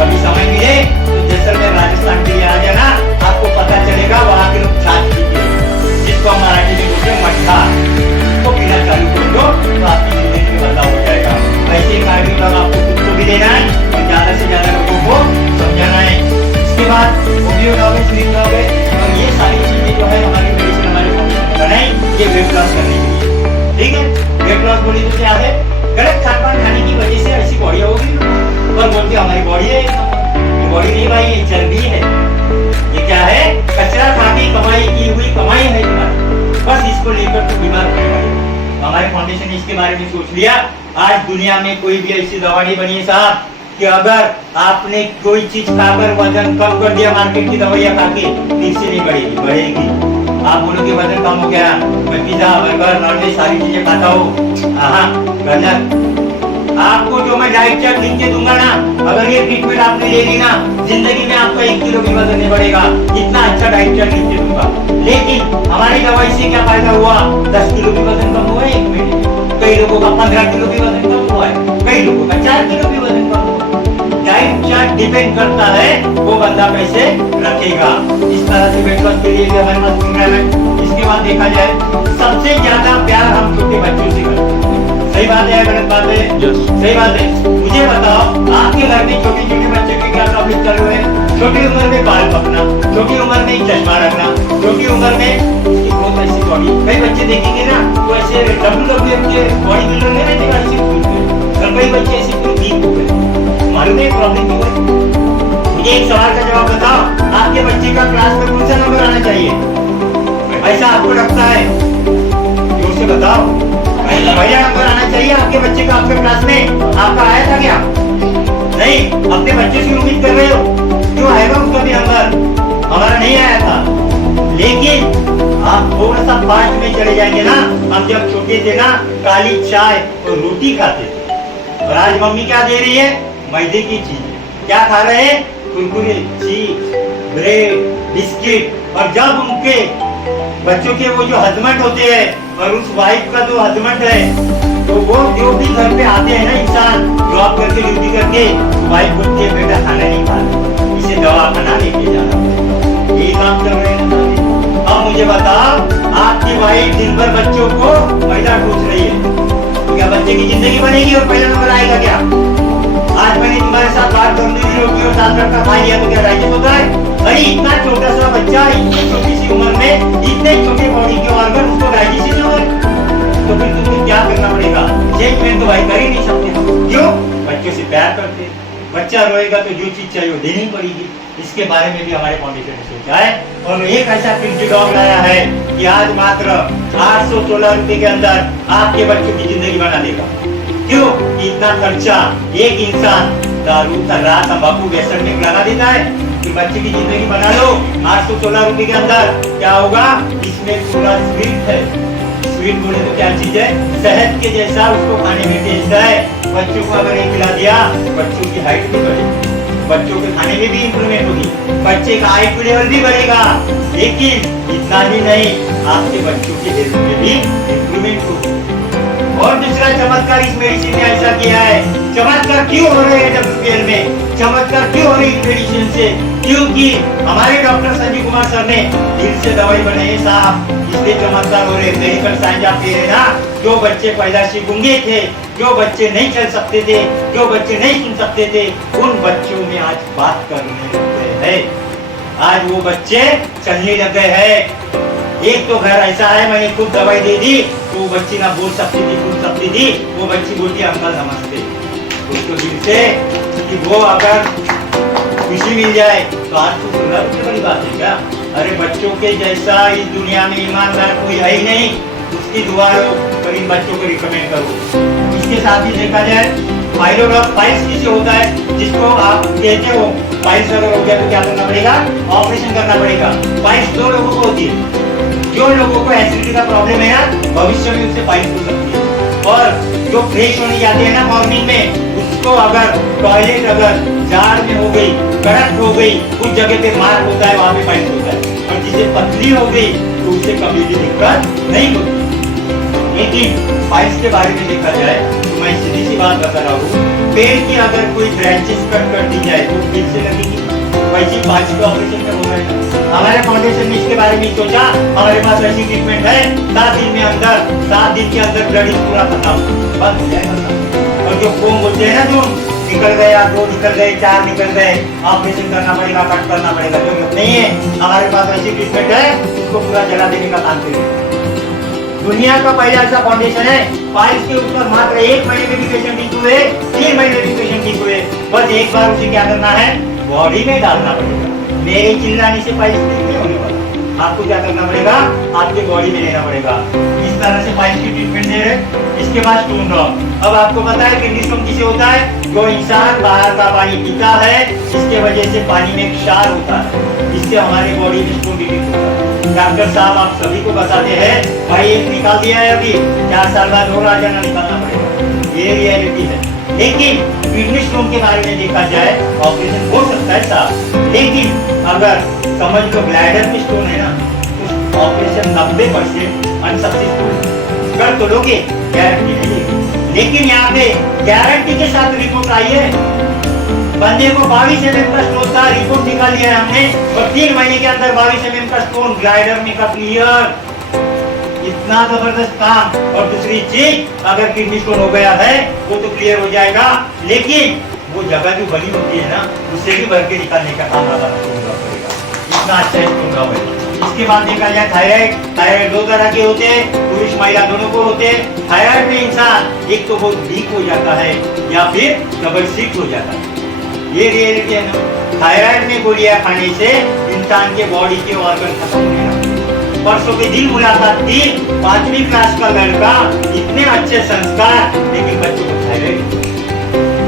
कभी समय मिले तो जैसलमेर राजस्थान के लिए आ जाना, आपको पता चलेगा वहाँ के लोग छाछ पीते हैं, जिसको हम मराठी में बोलते हैं मट्ठा, उसको पीना चालू कर दो तो आपकी जिंदगी में बदलाव हो जाएगा। ऐसे कार्डियोलॉग आपको खुद को भी लेना है और ज्यादा से ज्यादा लोगों को समझाना है। इसके बाद ओबियोलॉग है, और ये सारी चीजें जो है हमारी मेडिसिन हमारे फाउंडेशन ने बनाई, ये वेट लॉस करने के लिए, ठीक है। वेट लॉस बोली तो क्या है, गलत खान पान खाने की वजह से ऐसी बॉडी होगी, और बोलते हमारी बॉडी है, ये बॉडी नहीं भाई, ये चर्बी है, ये क्या है, कचरा खा के कमाई की हुई कमाई है तुम्हारी, बस इसको लेकर तो बीमार होने वाले। हमारे फाउंडेशन ने इसके बारे में सोच लिया। आज दुनिया में कोई भी ऐसी दवा नहीं बनी है साहब कि अगर आपने कोई चीज खाकर वजन कम कर दिया, मार्केट की दवाइयाँ खा के, फिर से नहीं बढ़ेगी, बढ़ेगी। आप बोलोगे वजन कम हो गया, मैं पिज्जा बर्गर नॉनवेज सारी चीजें खाता हूँ, हाँ गलत। आपको जो मैं डाइट चार्ट लिख के दूंगा ना, अगर ये ट्रीटमेंट आपने ले ली ना, जिंदगी में आपका 1 किलो भी वजन नहीं बढ़ेगा, इतना अच्छा डाइट चार्ट लिख के दूंगा। लेकिन हमारी दवाई से क्या फायदा हुआ, 10 किलो भी वजन कम हुआ है 1 महीने, कई लोगों का 15 किलो भी वजन कम हुआ है, कई लोगों का 4 किलो भी वजन कम हुआ है। डाइट चार्ट डिपेंड करता है वो बंदा कैसे रखेगा। इस तरह से वेट लॉस के लिए भी हमारे पास प्रोग्राम है। इसके बाद देखा जाए सबसे ज्यादा प्यार हम छोटे बच्चों से करते हैं, सही बात है गलत बात है? सही बात है। मुझे बताओ आपके घर में छोटे छोटे बच्चे के क्या प्रॉब्लम चल रहे हैं? छोटी उम्र में बाल पकना, छोटी उम्र में चश्मा रखना, छोटी उम्र में बहुत ऐसी बॉडी, कई बच्चे देखेंगे ना तो ऐसे WWF के बॉडी बिल्डर नहीं रहते ऐसे फूल पे, और कई बच्चे ऐसे पूरे वीक हो गए, मालूम है प्रॉब्लम क्यों है? मुझे एक सवाल का जवाब बताओ, आपके बच्चे का क्लास में कौन सा नंबर आना चाहिए? ऐसा आपको लगता है? जोर से बताओ, पहला नंबर आना चाहिए आपके बच्चे का आपके क्लास में। आपका आया था क्या? नहीं, अपने बच्चे से उम्मीद कर रहे हो, क्यों आएगा उसका भी नंबर? हमारा नहीं आया था, लेकिन आप थोड़ा सा फास्ट में चले जाएंगे ना। हम जब छोटे थे ना, काली चाय और रोटी खाते थे, और आज मम्मी क्या दे रही है? मैदे की चीज। क्या खा रहे हैं? Kurkure, chips, bread, biscuit. और जब उनके बच्चों के वो जो हजमत होते हैं और उस वाइफ का जो हजमत है, तो वो जो भी घर पे आते हैं ना इंसान जॉब करके ड्यूटी करके, वाइफ बोलती है बेटा खाना नहीं खाना, इसे दवा खाना लेके जाना, यही काम कर रहे हैं। अब मुझे बताओ आपकी वाइफ दिन भर बच्चों को मैदा ठूस रही है, तो क्या बच्चे की जिंदगी बनेगी और पहला नंबर आएगा क्या? आज मैंने तुम्हारे साथ बात तंदूरी रोटी और दाल तड़का खा लिया तो क्या डाइजेस्ट होता है? अरे इतना छोटा सा बच्चा इतनी छोटी सी उम्र में इतने छोटे बॉडी के ऑर्गन उसको डाइजेस्ट नहीं हो रहे, तो फिर तुमको क्या करना पड़ेगा? चेंजमेंट तो भाई कर ही नहीं सकते। क्यों? बच्चों से प्यार करते, बच्चा रोएगा तो जो चीज चाहिए वो देनी पड़ेगी। इसके बारे में भी हमारे फाउंडेशन ने सोचा है, और एक ऐसा प्रिंटेड डॉग लाया है कि आज मात्र 816 रुपए के अंदर आपके बच्चों की जिंदगी बना देगा। क्यों? इतना खर्चा एक इंसान दारू, तर्रा, तंबाकू, व्यसन में लगा देता है, तो कि बच्चे की जिंदगी बना लो 816 रुपए के अंदर, क्या होगा इसमें पूरा स्वीट है। स्वीट बोले तो क्या चीज है, शहद के जैसा उसको खाने में टेस्ट है। बच्चों को अगर ये खिला दिया, बच्चों की हाइट भी बढ़ेगी, बच्चों के खाने में भी इंप्रूवमेंट होगी, बच्चे का आईक्यू लेवल भी बढ़ेगा। लेकिन इतना ही नहीं, आपके बच्चों के हेल्थ में भी इंप्रूवमेंट होगी। और दूसरा चमत्कार इस मेडिसिन ने ऐसा किया है। चमत्कार क्यों हो रहे हैं WPL में, चमत्कार क्यों हो रही है मेडिसिन से? क्योंकि हमारे डॉक्टर संजीव कुमार सर ने दिल से दवाई बनाई है साहब, इसलिए चमत्कार हो रहे हैं। मेडिकल साइंस आप कह रहे ना, जो बच्चे पैदाइशी गूंगे थे, जो बच्चे नहीं चल सकते थे, जो बच्चे नहीं सुन सकते थे, उन बच्चों में आज बात करने लग गए हैं। आज वो बच्चे चलने लग गए हैं। एक तो घर ऐसा है, मैंने खुद दवाई दे दी तो वो बच्ची ना बोल सकती थी, सुन सकती थी, वो बच्ची बोलती अंकल नमस्ते। उसको दिल से कि वो अगर खुशी मिल जाए तो आज तो 16 रुपये बड़ी बात है क्या? अरे बच्चों के जैसा इस दुनिया में ईमानदार कोई है ही नहीं, उसकी दुआ पर इन बच्चों को रिकमेंड करो। इसके साथ ही देखा जाए पाइल्स किसे होता है, जिसको आप कहते हो पाइल्स अगर हो गया तो क्या करना पड़ेगा, ऑपरेशन करना पड़ेगा। पाइल्स 2 लोगों को होती है। जो लोगों को एसिडिटी का प्रॉब्लम है ना, भविष्य में उससे पाइल्स हो सकती है। और जो फ्रेश होने जाते हैं ना मॉर्निंग में, उसको अगर टॉयलेट अगर जाड़ में हो गई, कड़क हो गई, उस जगह पे मार्क होता है, वहां पे पाइल्स होता है। और जिसे पतली हो गई तो उससे कभी भी दिक्कत नहीं होती। लेकिन पाइल्स के बारे में देखा जाए तो मैं सीधी सी बात बता रहा हूँ, पेड़ की अगर कोई ब्रांचेस कट कर दी जाए तो फिर से लगेगी, वैसी पाइल्स का ऑपरेशन कब होगा? हमारे फाउंडेशन ने इसके बारे में सोचा, हमारे पास ऐसी ट्रीटमेंट है, 7 दिन के अंदर ब्लडिंग पूरा खत्म, बंद हो जाएगा। और जो फोम बोलते हैं ना, जो निकल गया, 2 निकल गए, 4 निकल गए, ऑपरेशन करना पड़ेगा, कट करना पड़ेगा, जरूरत नहीं है। हमारे पास ऐसी ट्रीटमेंट है, उसको पूरा जला देने का काम करेंगे। दुनिया का पहला ऐसा फाउंडेशन है, पाइल्स के ऊपर मात्र 1 महीने में भी पेशेंट ठीक हुए, 3 महीने में भी पेशेंट ठीक हुए। बस एक बार उसे क्या करना है, बॉडी में डालना पड़ेगा। मेरे चिल्लाने से पाइल्स नहीं होने वाला, आपको क्या करना पड़ेगा, आपके बॉडी में लेना पड़ेगा। इस तरह से पाइल्स की ट्रीटमेंट दे रहे। इसके बाद स्टोन ड्रॉप। अब आपको पता है किडनी स्टोन किसे होता है, जो इंसान बाहर का पानी पीता है, इसके वजह से पानी में क्षार होता है, इससे हमारे बॉडी में स्टोन डिटेक्ट होता है। डॉक्टर साहब आप सभी को बताते हैं, भाई एक निकाल दिया है, अभी 4 साल बाद और आ जाना, निकालना पड़ेगा, ये रियलिटी है। लेकिन किडनी स्टोन के बारे में देखा जाए, ऑपरेशन हो सकता है साहब, लेकिन अगर समझ लो ब्लैडर में स्टोन है ना, तो ऑपरेशन 90% अनसक्सेसफुल। कर तो लोगे, गारंटी नहीं लेगी। लेकिन यहाँ पे गारंटी के साथ रिपोर्ट आई है। बंदे को 22 mm का स्टोन था, रिपोर्ट निकाल लिया हमने, और 3 महीने के अंदर 22 mm का स्टोन ग्लाइडर में का क्लियर। इतना जबरदस्त काम। और दूसरी चीज, अगर किडनी स्टोन हो गया है वो तो क्लियर हो जाएगा, लेकिन वो जगह जो बनी होती है ना, उससे भी भर के निकालने का काम हमारा पड़ेगा। इतना अच्छा स्टोन है। इसके बाद देखा जाए थायराइड। थायराइड 2 तरह के होते हैं, पुरुष महिला दोनों को होते हैं। थायराइड में इंसान एक तो बहुत वीक हो जाता है या फिर डबल सिक हो जाता है, ये रियलिटी है ना। थायराइड में गोलियां खाने से इंसान के बॉडी के ऑर्गन खत्म होने लगते हैं। परसों के दिन मुलाकात थी, 5वीं क्लास का लड़का, इतने अच्छे संस्कार, लेकिन बच्चों को थायराइड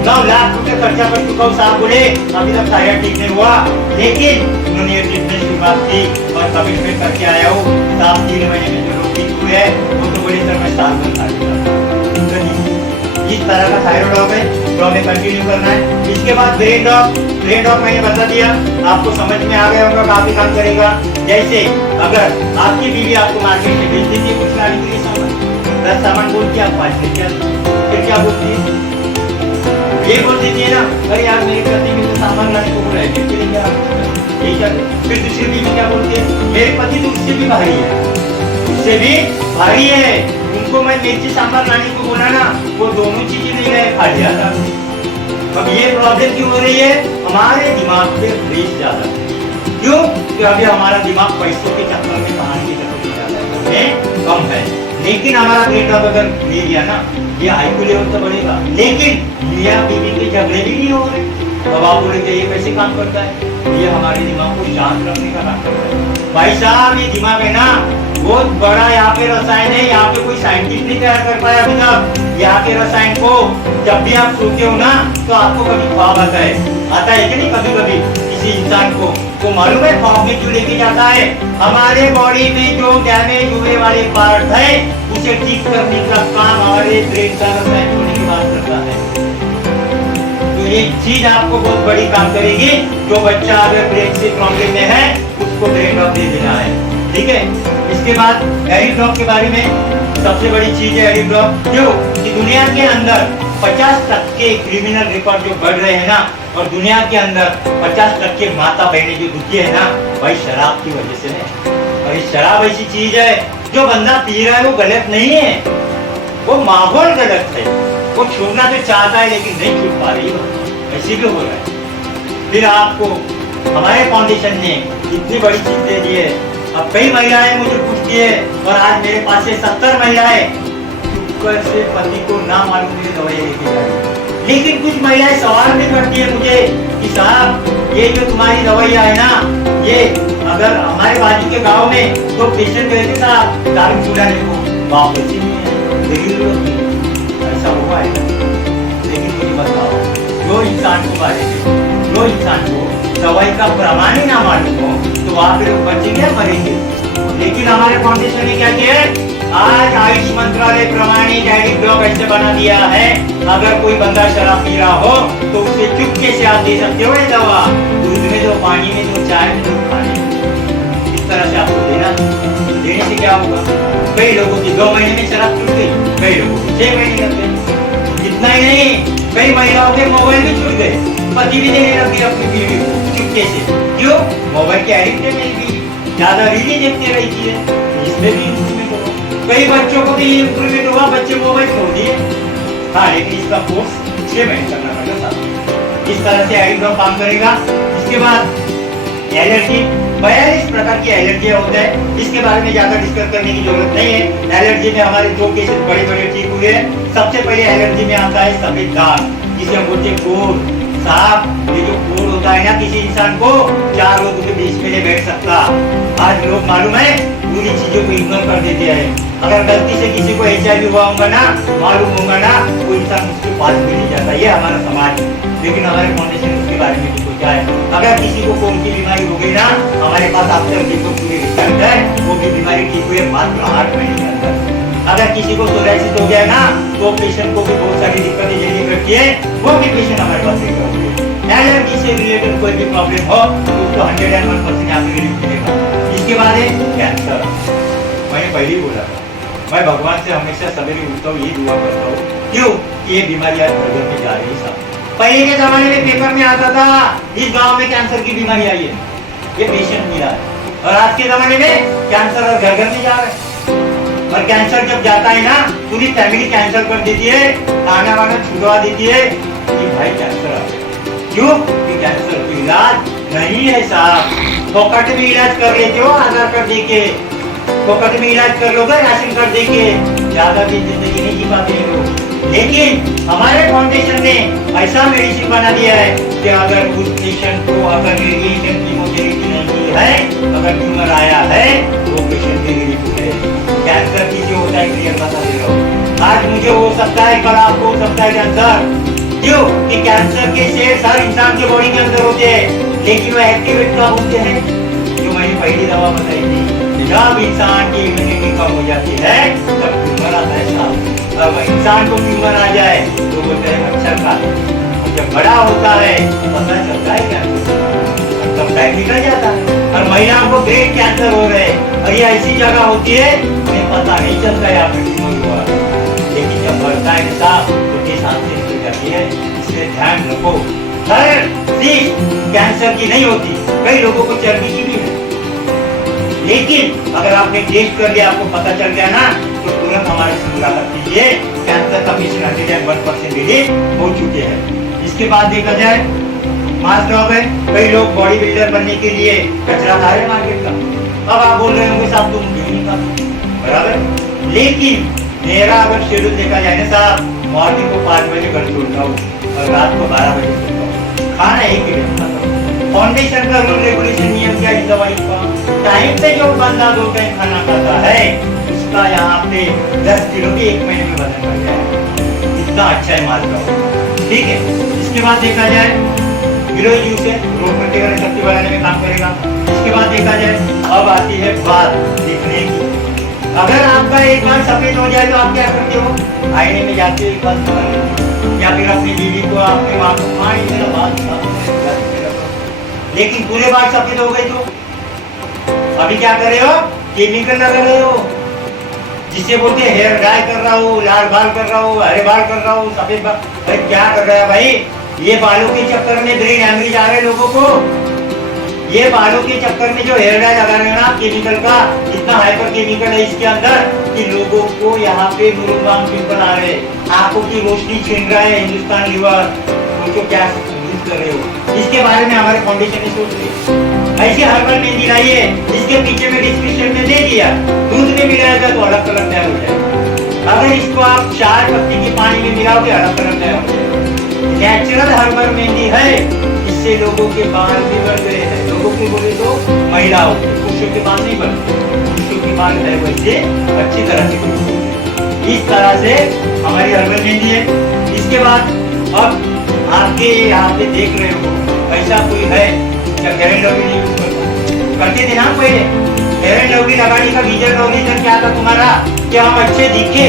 9 लाख रुपए खर्चा कर चुका हूँ साहब, बोले अभी तक थायराइड ठीक नहीं हुआ। लेकिन उन्होंने ट्रीटमेंट की बात की और कमिटमेंट करके आया हूँ, 3 महीने में जो लोग ठीक हुए हैं वो तो बड़ी तरह में साल भर इस तरह का थायराइड हो गए, तो हमें कंटिन्यू करना है। इसके बाद ब्रेन डॉग। ब्रेन डॉग मैंने बता दिया, आपको समझ में आ गया होगा, काफी काम करेगा। जैसे अगर आपकी बीवी आपको मार्केट से भेज देती है कुछ लाने के लिए सामान, 10 सामान बोलती है, आप 5 लेके आते, फिर क्या बोलती है, ये बोल देती है ना, अरे यार मेरे पति में तो सामान लाने को बोला है, फिर लेके आ। फिर दूसरी बीवी क्या बोलती है, मेरे पति तो उससे भी भारी है, उससे भी भारी है, उनको मैं मिर्ची सांभर लाने को बोला ना, वो दोनों चीजें नहीं गए, खा लिया था। अब ये प्रॉब्लम क्यों हो रही है, हमारे दिमाग पे प्रेस ज्यादा। क्यों? क्योंकि अभी हमारा दिमाग पैसों के चक्कर में कहानी की तरफ ज्यादा है, कम है। लेकिन हमारा ब्रेन डॉग अगर ले गया ना, ये आईक्यू लेवल तो बढ़ेगा, लेकिन मियां बीवी के झगड़े भी नहीं हो रहे। अब आप बोलेंगे ये कैसे काम करता है, ये हमारे दिमाग को शांत रखने का काम करता है। भाई साहब ये दिमाग है ना, बहुत बड़ा यहाँ पे रसायन है, यहाँ पे कोई साइंटिस्ट नहीं तैयार कर पाया अभी तक। यहाँ के रसायन को जब भी आप सोते हो ना, तो आपको कभी ख्वाब आता है कि नहीं, कभी कभी किसी इंसान को मालूम है फॉर्म में क्यों लेके जाता है? हमारे बॉडी में जो डैमेज हुए वाले पार्ट है उसे ठीक करने का काम हमारे ब्रेन का रसायन होने की बात करता है। तो ये चीज आपको बहुत बड़ी काम करेगी। जो बच्चा अगर ब्रेन से प्रॉब्लम में है उसको ब्रेन ड्रॉप दे देना है, ठीक है। इसके बाद एरिक ड्रॉप के बारे में सबसे बड़ी चीज है एरिक ड्रॉप, क्यों कि दुनिया के अंदर 50% क्रिमिनल रिकॉर्ड जो बढ़ रहे हैं ना, और दुनिया के अंदर 50% माता बहनें जो दुखी है ना, भाई शराब की वजह से है। और ये शराब ऐसी चीज है, जो बंदा पी रहा है वो गलत नहीं है, वो माहौल गलत है। वो छूटना तो चाहता है लेकिन नहीं छूट पा रही है, ऐसे भी हो रहा है। फिर आपको हमारे फाउंडेशन ने इतनी बड़ी चीज दे दी है। अब कई महिलाएं मुझे पूछती है, और आज मेरे पास से 70 महिलाएं चुपकर से पति को ना मालूम मेरी दवाई लेके जा रही। लेकिन कुछ महिलाएं सवाल भी करती है मुझे कि साहब ये जो तुम्हारी दवाइयाँ है ना, ये अगर हमारे बाजू के गांव में तो पेशेंट गए थे साहब दारू छुड़ाने को, वापस ही नहीं है, ऐसा हुआ है। लेकिन मुझे बताओ, जो इंसान को बारे में, जो इंसान को दवाई का प्रमाण ही ना मालूम हो, तो वहाँ पे लोग बचेंगे मरेंगे। लेकिन हमारे फाउंडेशन ने क्या किया है, आज आयुष मंत्रालय प्रमाणित एरिक ड्रॉप ऐसे बना दिया है, अगर कोई बंदा शराब पी रहा हो तो उसे चुपके से आप दे सकते हो ये दवा, दूध में जो पानी में जो चाय में जो खाने, इस तरह से आपको देने से क्या होगा? कई लोगों की 2 महीने में शराब छूट गई, कई लोगों की 6 महीने लग गए। इतना ही नहीं, कई महिलाओं के मोबाइल भी छूट गए, पति भी देने लग गए अपनी बीवी को चुपके से। क्यों? मोबाइल के एडिक्ट है मेरी बीवी, ज्यादा रीलें देखते रहती है, इसमें भी इम्प्रूवमेंट होगा। कई बच्चों को भी इम्प्रूवमेंट होगा, बच्चे मोबाइल छोड़ दिए। हाँ, लेकिन इसका कोर्स 6 महीने करना पड़ेगा साहब। इस तरह से एरिक ड्रॉप काम करेगा। इसके बाद एलर्जी, 42 प्रकार की एलर्जियां होता है, इसके बारे में ज्यादा डिस्कस करने की जरूरत नहीं है। एलर्जी में हमारे 2 केसेस बड़े ठीक हुए हैं। सबसे पहले एलर्जी में आता है सफेद दाग, जिसे हम बोलते हैं कोढ़। साहब ये जो कोढ़ होता है ना, किसी इंसान को 4 लोगों के बीच में नहीं बैठ सकता। आज लोग मालूम है पूरी चीजों को इग्नोर कर देते हैं। अगर गलती से किसी को HIV हुआ होगा ना, मालूम होगा ना, कोई इंसान उसके पास भी नहीं जाता, ये हमारा समाज। लेकिन हमारे फाउंडेशन उसके बारे में कुछ सोचा है। अगर किसी को कोढ़ की बीमारी हो गई ना, हमारे पास आपसे देखो पूरी रिसर्च है, वो भी बीमारी ठीक हुई है मात्र 8 महीने के अंदर। अगर किसी को सोराइसिस हो गया ना, तो पेशेंट को भी बहुत सारी दिक्कतें झेलनी पड़ती है, वो भी पेशेंट हमारे पास ठीक होती है। एलर्जी से रिलेटेड कोई भी प्रॉब्लम हो तो उसको 101% यहाँ पे रिलीफ मिलेगा। इसके बाद है कैंसर। मैंने पहले ही बोला था, मैं भगवान से हमेशा सवेरे उठता हूँ, ये दुआ करता हूँ, क्यों? ये बीमारी आज घर घर में जा रही है साहब। पहले के जमाने में पेपर में आता था इस गांव में कैंसर की बीमारी आई है, ये पेशेंट मिला है। और आज के जमाने में कैंसर और घर घर में जा रहा है। और कैंसर जब जाता है ना, पूरी फैमिली कैंसर कर देती है, खाना वाना छुड़वा देती है कि भाई कैंसर आ गया। क्यों? कि कैंसर का इलाज नहीं है साहब। फोकट में इलाज कर लेते हो, आधार कार्ड देके फोकट में इलाज कर लोगे, राशन कार्ड देके, ज्यादा भी जिंदगी नहीं जी पाते हैं लोग। लेकिन हमारे फाउंडेशन ने ऐसा मेडिसिन बना दिया है कि अगर उस पेशेंट को अगर रेडिएशन कीमोथेरेपी नहीं है, अगर ट्यूमर आया है, वो पेशेंट भी रिलीफ है। कैंसर किसी होता है क्लियर बता दे रहा हूँ। आज मुझे हो सकता है, कल आपको हो सकता है कैंसर। क्यों? कि कैंसर के सेल्स हर इंसान के बॉडी के अंदर होते हैं, लेकिन वो एक्टिवेट कब होते हैं? जो मैंने पहली दवा बताई थी, जब इंसान की इम्यूनिटी कम हो जाती है तब ट्यूमर आता है साहब। अब इंसान को ट्यूमर आ जाए तो बोलते हैं मच्छर का, जब बड़ा होता है तो पता चलता है कैंसर, तब टाइम निकल जाता है। और महिलाओं को ब्रेस्ट कैंसर हो रहे हैं, और ये ऐसी जगह होती है उन्हें पता नहीं चलता है आपने ट्यूमर हुआ, लेकिन जब बढ़ता है साहब तो के साथ से निकल जाती है। इसलिए ध्यान रखो, हर चीज कैंसर की नहीं होती, कई लोगों को चर्बी की भी है। लेकिन अगर आपने टेस्ट कर लिया, आपको पता चल गया ना, तो तुरंत हमारे से मुलाकात कीजिए। कैंसर का पेशेंट 101% रिलीफ हो चुके हैं। इसके बाद देखा जाए मास ड्रॉप है। कई लोग बॉडी बिल्डर बनने के लिए कचरा खा रहे मार्केट का। अब आप बोल रहे होंगे साहब तुम क्यों नहीं खाते, बराबर। लेकिन मेरा अगर शेड्यूल देखा जाए ना साहब, मॉर्निंग को 5 बजे घर छोड़ता हूँ और रात को 12 बजे सोता हूँ। खाना एक ही खाता हूँ। फाउंडेशन का रूल रेगुलेशन नियम क्या है दवाई का? टाइम पे जो बंदा 2 टाइम खाना खाता है उसका यहाँ पे 10 किलो के 1 महीने में वजन बढ़ गया है। इतना अच्छा है माल का, ठीक है। इसके बाद देखा जाए गिलोय जूस है, रोग प्रतिरोधक शक्ति बढ़ाने में काम करेगा। इसके बाद देखा जाए, अब आती है बात दिखने की। अगर आपका एक बार सफेद हो जाए तो आप क्या करते हो? आईने में जाते हो, एक बार सफेद लेते हो, या फिर अपनी बीवी को, अपने माँ को, माँ ये मेरा बाल साफ, लेकिन पूरे बाल सफेद हो गए तो अभी क्या कर रहे हो? केमिकल लगा रहे हो, जिसे बोलते हैं हेयर डाई कर रहा हो, लाल बाल कर रहा हो, हरे बाल कर रहा हो, सफेद बाल। भाई क्या कर रहा है भाई? ये बालों के चक्कर में ब्रेन हैमरेज आ रहे लोगों को। ये बालों के चक्कर में जो हेयर डाई लगा रहे हैं ना केमिकल का, इतना हाइपर केमिकल है इसके अंदर कि लोगों को यहाँ पे मुरुबाम पिंपल आ रहे, आंखों की रोशनी छीन रहा है हिंदुस्तान लीवर। तो क्या यूज कर रहे हो? इसके बारे में हमारे फाउंडेशन ने सोच रही ऐसी हर्बल मेहंदी लाई है, इसके पीछे में डिस्क्रिप्शन में दे दिया, दूध में मिलाएगा तो अलग कलर तैयार हो जाएगा। अगर इसको आप 4 पत्ती के पानी में मिलाओगे अलग कलर तैयार हो जाएगा। नेचुरल हर्बल मेहंदी है, इससे लोगों के बाल भी बढ़ गए हैं। लोगों के बोले तो महिलाओं के, पुरुषों के बाल नहीं बढ़ते, पुरुषों के बाल है वैसे अच्छी तरह से। इस तरह से हमारी हर्बल मेहंदी है। इसके बाद अब आपके यहाँ पे देख रहे हो ऐसा कोई है क्या फेयर एंड लवली नहीं यूज करते थे ना पहले? फेयर एंड लवली लगाने का रीजन ओरिजिन क्या था तुम्हारा? कि हम अच्छे दिखे,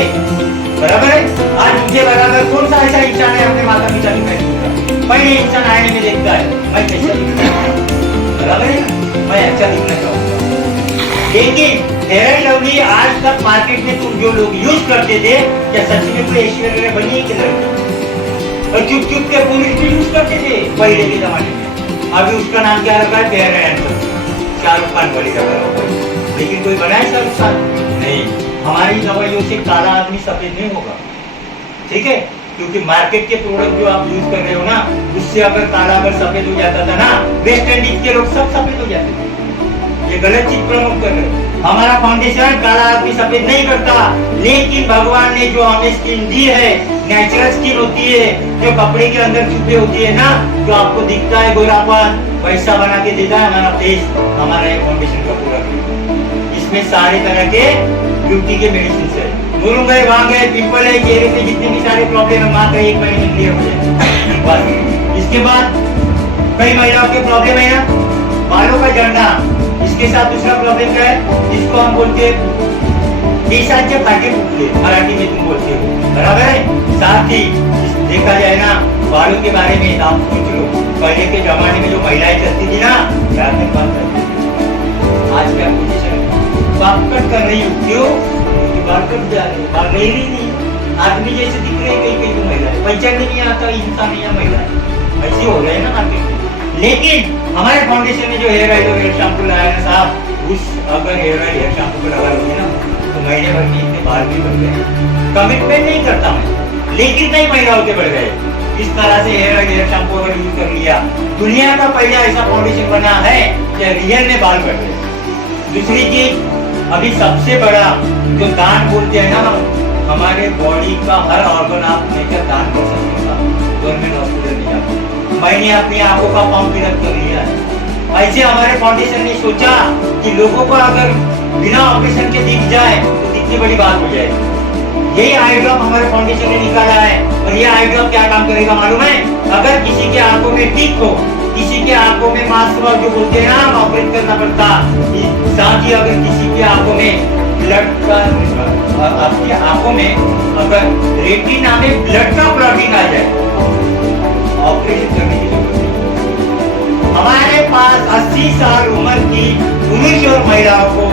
बराबर है। आज मुझे बराबर कौन सा ऐसा इंसान है अपने माता पिता की पहचान? पहले इंसान आईने में देखता है मैं कैसा दिखता हूं, बराबर है ना, मैं अच्छा दिखना चाहूंगा। लेकिन फेयर एंड लवली आज तक मार्केट में तुम जो लोग यूज करते थे, क्या सच में कोई ऐश्वर्या बनी है कि लड़की? और चुप चुप के पुरुष भी यूज करते थे पहले के जमाने में। अभी उसका नाम क्या रखा है? Fair and lovely, Shahrukh Khan बड़ी रखा है। लेकिन कोई बना है शाहरुख खान? नहीं। हमारी दवाइयों से काला आदमी सफेद नहीं होगा, ठीक है? क्योंकि मार्केट के प्रोडक्ट जो आप यूज कर रहे हो ना, उससे अगर काला अगर सफेद हो जाता था ना, वेस्ट इंडीज के लोग सब सफेद हो जाते थे। ये गलत चीज प्रमोट कर रहे हो। हमारा फाउंडेशन काला आदमी सफेद नहीं करता, लेकिन भगवान ने जो हमें स्किन दी है, नेचुरल स्किन होती है, जो कपड़े के अंदर छुपे होती है ना, जो आपको दिखता है गोरापन, वैसा बना के देता है हमारा फेस, हमारा ये फाउंडेशन का पूरा। इसमें सारे तरह के ब्यूटी के मेडिसिन है, मुरुंग है, भांग है, पिंपल है, चेहरे पे जितने भी सारे प्रॉब्लम है, माँ का एक महीने में क्लियर हो जाए। इसके बाद कई महिलाओं के प्रॉब्लम है ना, बालों का झड़ना। इसके साथ दूसरा प्रॉब्लम क्या है, जिसको हम बोलते हैं के फाटे फूटले, मराठी में तुम बोलते हो, बराबर है। साथ ही देखा जाए ना बालों के बारे में, आप सोच लो पहले के जमाने में जो महिलाएं चलती थी ना, रात में बात करती, आज क्या पोजीशन बात कट कर रही हो, क्यों? क्योंकि बाल कट जा रहे, बाल रही नहीं, आदमी जैसे दिख रहे कई कई तो महिलाएं, पहचान नहीं आता इंसान या महिला, ऐसे हो रहे हैं ना मार्केट में। लेकिन हमारे फाउंडेशन में जो हेयर ऑयल और हेयर शैम्पू लाया है साहब, उस अगर हेयर ऑयल हेयर शैम्पू को लगा लोगे ना तो महीने भर में इतने बाल भी बढ़ गए। कमिटमेंट नहीं करता मैं, लेकिन कई महिलाओं के बढ़ गए। इस तरह से हेयर ऑयल हेयर शैम्पू अगर यूज कर लिया, दुनिया का पहला ऐसा फाउंडेशन बना है कि रियल में बाल बढ़ गए। दूसरी चीज, अभी सबसे बड़ा जो दान बोलते हैं ना, हमारे बॉडी का हर ऑर्गन आप लेकर दान कर सकते हो, गवर्नमेंट हॉस्पिटल में जाकर। मैंने अपनी आंखों का पंप भी रख कर लिया है। ऐसे हमारे फाउंडेशन ने सोचा कि लोगों को अगर बिना ऑपरेशन के दिख जाए तो कितनी बड़ी बात हो जाएगी। यही आई ड्रॉप हमारे फाउंडेशन ने निकाला है, और ये आई ड्रॉप क्या काम करेगा मालूम है? अगर किसी के आंखों में टिक हो, किसी के आंखों में मास्क जो बोलते हैं ना ऑपरेट करना पड़ता, साथ ही अगर किसी के आंखों में ब्लड का, आपकी आंखों में अगर रेटिना में ब्लड का क्लॉटिंग आ जाए, ऑपरेशन करने की जरूरत नहीं। हमारे पास 80 साल उम्र की पुरुष और महिलाओं को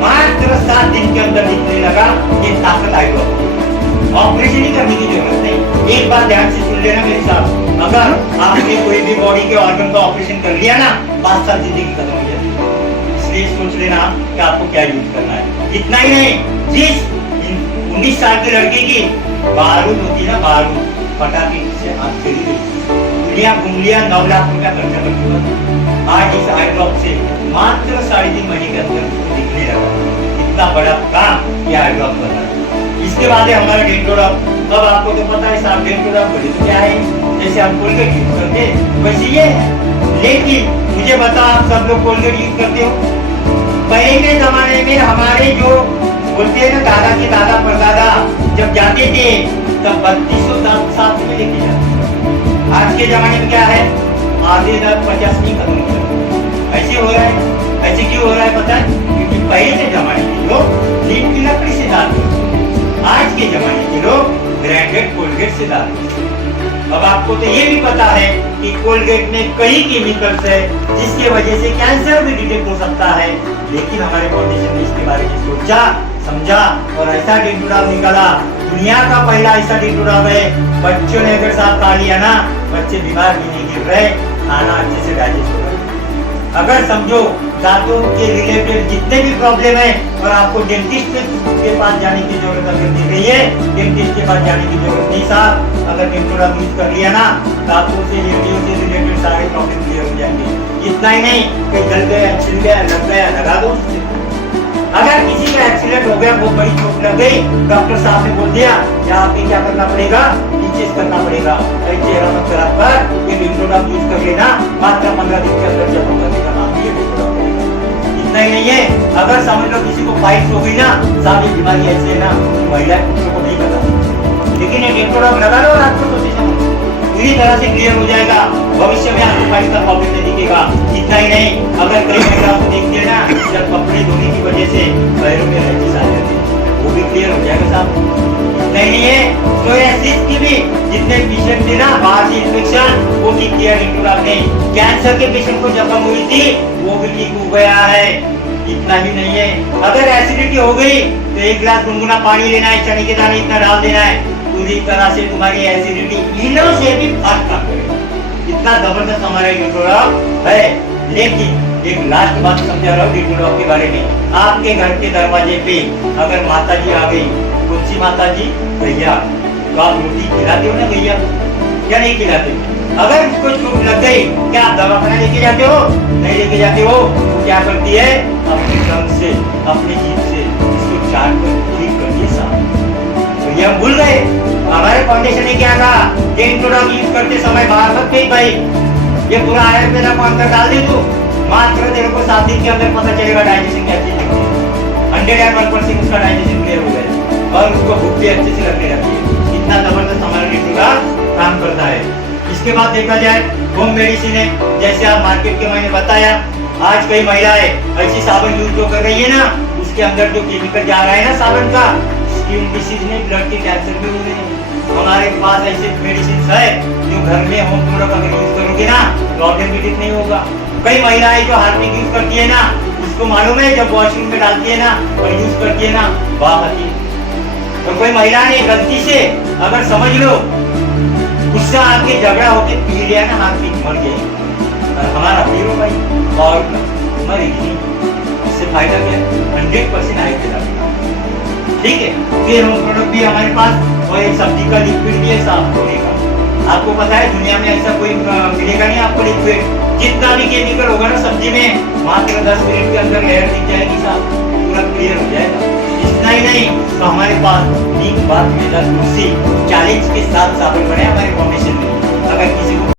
मात्र 7 दिन के अंदर दिखने लगा ये ताकत आई ड्रॉप। ऑपरेशन ही करने की जरूरत नहीं। एक बात ध्यान से सुन लेना मेरे साथ, अगर आपने कोई भी बॉडी के ऑर्गन का ऑपरेशन कर लिया ना, 5 साल जिंदगी खत्म हो जाती है। इसलिए सोच लेना कि आपको क्या यूज करना है। इतना ही नहीं, जिस 19 साल की लड़की की बारूद होती है ना, बारूद पटाखे से हाथ चली गई, उंगलियां 9 लाख रुपया खर्चा कर चुका, आज इस आई ड्रॉप से मात्र 3.5 महीने के अंदर दिखने लगा। इतना बड़ा काम ये आई ड्रॉप कर रहा है। इसके बाद है हमारा डेंटोडॉप। अब आपको तो पता है साहब डेंटोडॉप बोले तो क्या है, जैसे हम कोलगेट यूज करते हैं वैसे ये है। लेकिन मुझे बता, आप सब लोग कोलगेट यूज करते हो? पहले के जमाने में हमारे जो बोलते हैं ना दादा के दादा परदादा जब जाते थे तब 3200 दांत साथ में लेके जाते। आज के जमाने में क्या है, आधे दांत 50 नहीं खत्म हो जाते। ऐसे हो रहा है। ऐसे क्यों हो रहा है पता है? क्योंकि पहले के जमाने के लोग नीम की लकड़ी से दांत घिसते, आज के जमाने के लोग ब्रांडेड कोलगेट से दांत घिसते। अब आपको तो ये भी पता है कि कोलगेट में कई केमिकल्स है जिसकी वजह से कैंसर भी डिटेक्ट हो सकता है, लेकिन हमारे फाउंडेशन ने इसके बारे में सोचा, समझा और ऐसा डेंटोडाब निकाला। दुनिया का पहला ऐसा डेंटोडाब है। बच्चों ने अगर साथ खा लिया ना, बच्चे बीमार भी नहीं गिर रहे, खाना अच्छे से डाइजेस्ट हो रहा है। अगर समझो दांतों के रिलेटेड जितने भी प्रॉब्लम है और आपको डेंटिस्ट के पास जाने की जरूरत अगर नहीं रही है, डेंटिस्ट के पास जाने की जरूरत नहीं साहब। अगर डेंटोडाब यूज कर लिया ना, दांतों से रिलेटेड सारे प्रॉब्लम क्लियर हो जाएंगे। इतना ही नहीं, कहीं जल गया, छिल गया, लग गया, लगा दो उससे। अगर किसी का एक्सीडेंट हो गया, बहुत बड़ी चोट लग गई, डॉक्टर साहब ने बोल दिया या आपको क्या करना पड़ेगा, नीचे करना पड़ेगा, चेहरा मत खराब कर, ये डेंटोडाब यूज कर लेना, मात्र 15 दिन के अंदर जब होगा का नाम ये डेंटोडाब करेगा। इतना ही नहीं है, अगर समझ लो किसी को पाइल्स हो गई ना, साहब ये बीमारी ऐसे है ना, महिला पुरुषों को नहीं पता, लेकिन ये डेंटोडाब लगा लो और आपको सोचे समझ पूरी तरह से क्लियर हो जाएगा। भविष्य में आपको पाइल्स का प्रॉब्लम नहीं दिखेगा। इतना ही नहीं, अगर कई महिलाओं को देखते हैं ना, जब कपड़े धोने की वजह से पैरों में रैशेस आ जाते हैं, वो भी क्लियर हो जाएगा साहब। इतना ही नहीं है, सोरियासिस की भी जितने पेशेंट थे ना, बाहर से इन्फेक्शन, वो ठीक किया डेंटोडाब ने। कैंसर के पेशेंट को जख्म हुई थी, वो भी ठीक हो गया है। इतना ही नहीं है, अगर एसिडिटी हो गई तो 1 गिलास गुनगुना पानी लेना है, चने के दाने इतना डाल देना है, पूरी तरह से तुम्हारी एसिडिटी इनो से भी फर्क कर देगा। इतना जबरदस्त हमारा डेंटोडाब है। लेकिन एक लास्ट बात समझा रहा हूँ डेंटोडाब के बारे में। आपके घर के दरवाजे पे अगर माता जी आ गई, कौन सी माता जी? भैया, तो आप रोटी खिलाते हो ना भैया, या नहीं खिलाते? अगर उसको चोट लग गई, क्या आप दवाखाना लेके जाते हो? नहीं लेके जाते हो। वो क्या करती है? अपने टंग से, अपनी जीभ से इसको चाट कर ठीक करती है साहब। तो ये हम भूल गए। हमारे फाउंडेशन ने क्या कहा? डेंटोडाब यूज करते समय बाहर मत गई भाई, ये पूरा आयुर्वेदा को अंदर डाल दे तू, मात्र तेरे को 7 दिन के अंदर पता चलेगा डाइजेशन क्या चीज है। 101% उसका डाइजेशन क्लियर हो जाएगा और उसको भूख भी अच्छे से लगने लगती है। इतना जबरदस्त हमारा डेंटोडाब काम करता है। इसके बाद देखा जाए होम मेडिसिन है, जैसे आप मार्केट के मैंने बताया, आज कई महिलाएं ऐसी साबुन यूज जो कर रही है ना, उसके अंदर जो केमिकल जा रहा है ना साबुन का, स्किन डिसीज में, ब्लड के कैंसर में हो रहे हैं। हमारे पास ऐसे मेडिसिन है जो घर में होम प्रोडक्ट अगर यूज करोगे ना, तो ऑटोमेटिक नहीं होगा। कई महिलाएं जो हार्पिक यूज करती है ना, उसको मालूम है जब वॉशरूम में डालती है ना और यूज करती है ना, वाह आती है। और कोई महिला ने गलती से अगर समझ लो गुस्सा आके झगड़ा होके पी लिया ना हार्पिक, मर गई। और हमारा हीरो भाई और मरेगी, इससे फायदा क्या? 100% आएगा। ठीक है, फिर होम प्रोडक्ट भी हमारे पास और एक सब्जी का लिक्विड भी है साफ धोने का। आपको पता है दुनिया में ऐसा कोई मिलेगा नहीं आपको लिक्विड। जितना भी केमिकल होगा ना सब्जी में, मात्र 10 मिनट के अंदर लेयर दिख जाएगी साफ, पूरा क्लियर हो जाएगा। इतना ही नहीं, तो हमारे पास नीम, बात, तुलसी 40 के साथ साबुन बने हमारे फाउंडेशन में। अगर किसी को